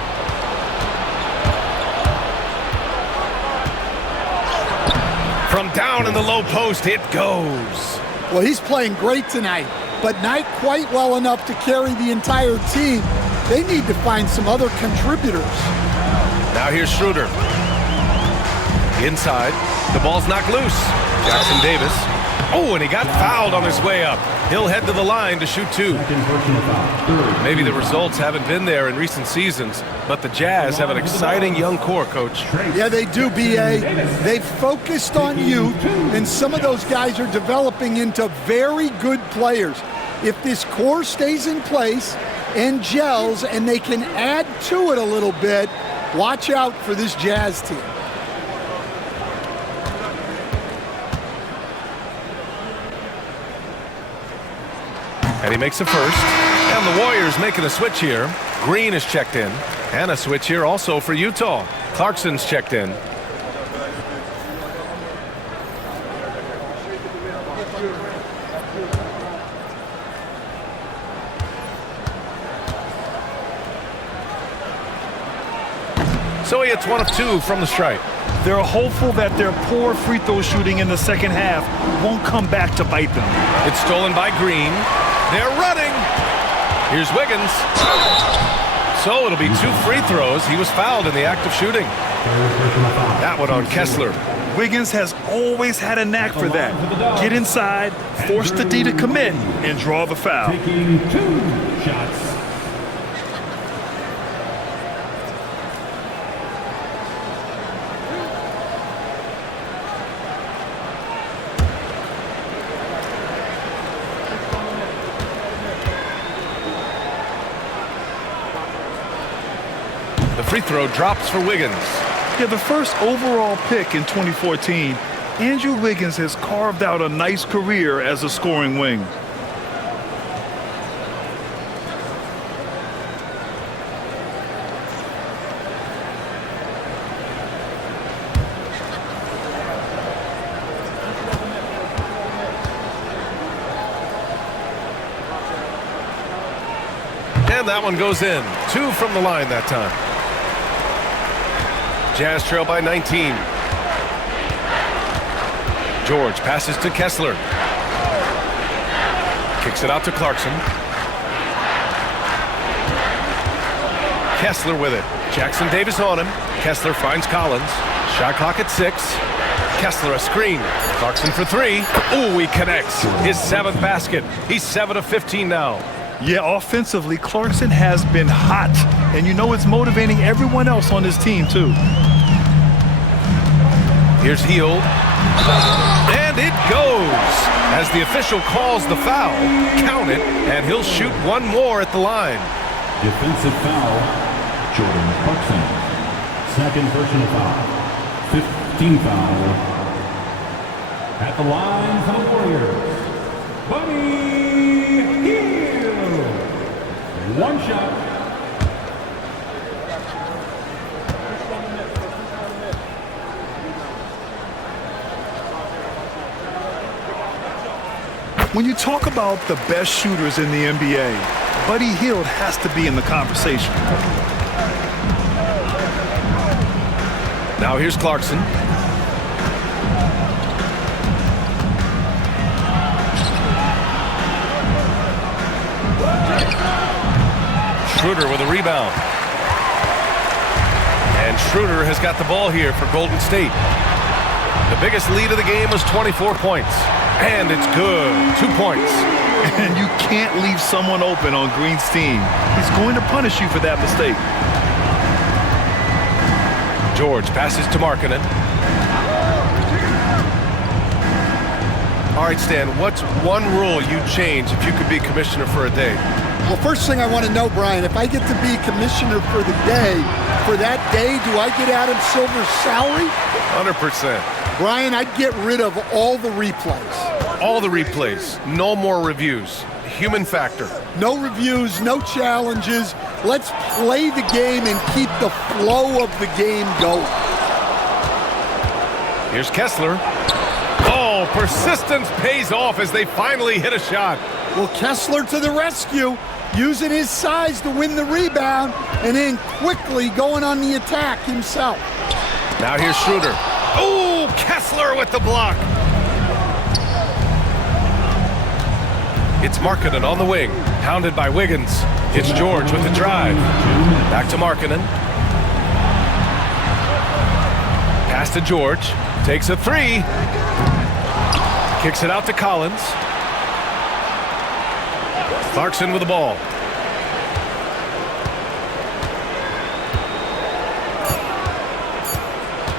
From down in the low post, it goes. Well, he's playing great tonight, but not quite well enough to carry the entire team. They need to find some other contributors. Now here's Schroeder. Inside, the ball's knocked loose. Jackson-Davis. Oh, and he got fouled on his way up. He'll head to the line to shoot 2. Maybe the results haven't been there in recent seasons, but the Jazz have an exciting young core, Coach. Yeah, they do, B.A. They've focused on youth, and some of those guys are developing into very good players. If this core stays in place and gels and they can add to it a little bit, watch out for this Jazz team. And he makes a first. And the Warriors making a switch here. Green is checked in. And a switch here also for Utah. Clarkson's checked in. So he hits 1 of 2 from the stripe. They're hopeful that their poor free throw shooting in the second half won't come back to bite them. It's stolen by Green. They're running. Here's Wiggins. So it'll be 2 free throws. He was fouled in the act of shooting. That one on Kessler. Wiggins has always had a knack for that. Get inside, force the D to commit, and draw the foul. Taking 2 shots. The free throw drops for Wiggins. Yeah, the first overall pick in 2014, Andrew Wiggins has carved out a nice career as a scoring wing. And that one goes in. 2 from the line that time. Jazz trail by 19. George passes to Kessler. Kicks it out to Clarkson. Kessler with it. Jackson Davis on him. Kessler finds Collins. Shot clock at 6. Kessler a screen. Clarkson for 3. Ooh, he connects. His 7th basket. He's 7 of 15 now. Yeah, offensively, Clarkson has been hot. And you know it's motivating everyone else on his team, too. Here's Hield. And it goes. As the official calls the foul, count it, and he'll shoot one more at the line. Defensive foul, Jordan Clarkson. Second personal foul. 15 foul. At the line for the Warriors, Buddy Hield. One shot. When you talk about the best shooters in the NBA, Buddy Hield has to be in the conversation. Now here's Clarkson. Schroeder with a rebound. And Schroeder has got the ball here for Golden State. The biggest lead of the game was 24 points. And it's good. 2 points. And you can't leave someone open on Green's team. He's going to punish you for that mistake. George passes to Markkanen. All right, Stan, what's one rule you'd change if you could be commissioner for a day? Well, first thing I want to know, Brian, if I get to be commissioner for the day, for that day, do I get Adam Silver's salary? 100%. Brian, I'd get rid of all the replays. All the replays. No more reviews. Human factor. No reviews, no challenges. Let's play the game and keep the flow of the game going. Here's Kessler. Oh, persistence pays off as they finally hit a shot. Well, Kessler to the rescue, using his size to win the rebound, and then quickly going on the attack himself. Now here's Schroeder. Oh, Kessler with the block. It's Markkanen on the wing, hounded by Wiggins. It's George with the drive. Back to Markkanen. Pass to George. Takes a 3. Kicks it out to Collins. Clarkson with the ball.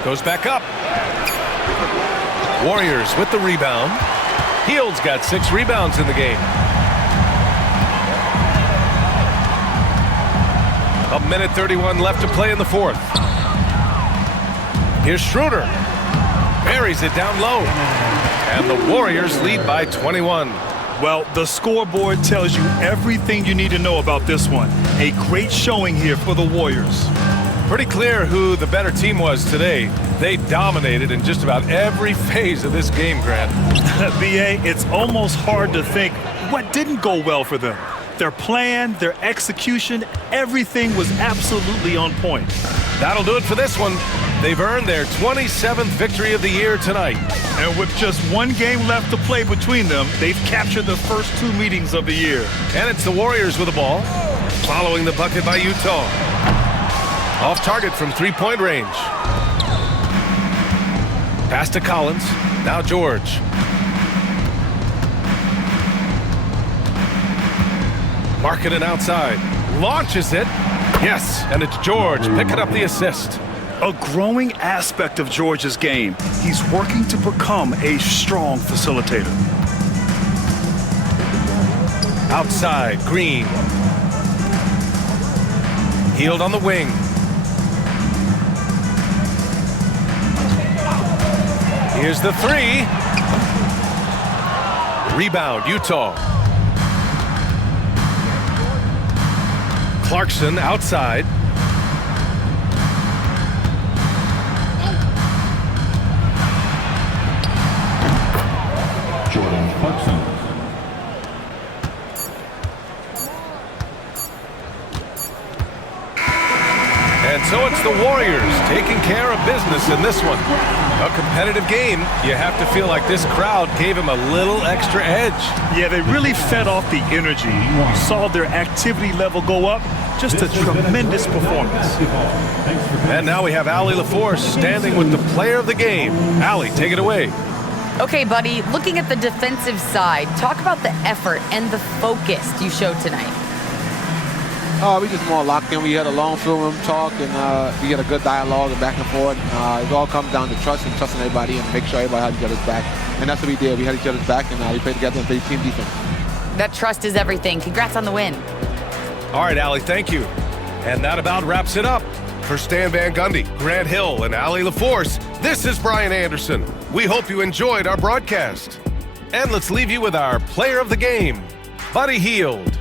Goes back up. Warriors with the rebound. Hield's got 6 rebounds in the game. A minute 31 left to play in the 4th. Here's Schroeder. Buries it down low. And the Warriors lead by 21. Well, the scoreboard tells you everything you need to know about this one. A great showing here for the Warriors. Pretty clear who the better team was today. They dominated in just about every phase of this game, Grant. B.A., it's almost hard to think what didn't go well for them. Their plan, their execution, everything was absolutely on point. That'll do it for this one. They've earned their 27th victory of the year tonight. And with just one game left to play between them, they've captured the first 2 meetings of the year. And it's the Warriors with the ball, following the bucket by Utah. Off target from 3-point range. Pass to Collins. Now George. Markkanen outside. Launches it. Yes, and it's George picking up the assist. A growing aspect of George's game. He's working to become a strong facilitator. Outside, Green. Hield on the wing. Here's the 3. Rebound, Utah. Clarkson outside. the Warriors taking care of business in this one. A competitive game, you have to feel like this crowd gave him a little extra edge. Yeah, they really fed off the energy. You saw their activity level go up. Just a tremendous performance. And now we have Allie LaForce standing with the player of the game. Allie, take it away. Okay, buddy, looking at the defensive side, talk about the effort and the focus you showed tonight. We just more locked in. We had a long film room talk, and we had a good dialogue and back and forth. It all comes down to trust and trusting everybody and make sure everybody had each other's back. And that's what we did. We had each other's back, and we played together and played team defense. That trust is everything. Congrats on the win. All right, Allie, thank you. And that about wraps it up. For Stan Van Gundy, Grant Hill, and Allie LaForce, this is Brian Anderson. We hope you enjoyed our broadcast. And let's leave you with our player of the game, Buddy Hield.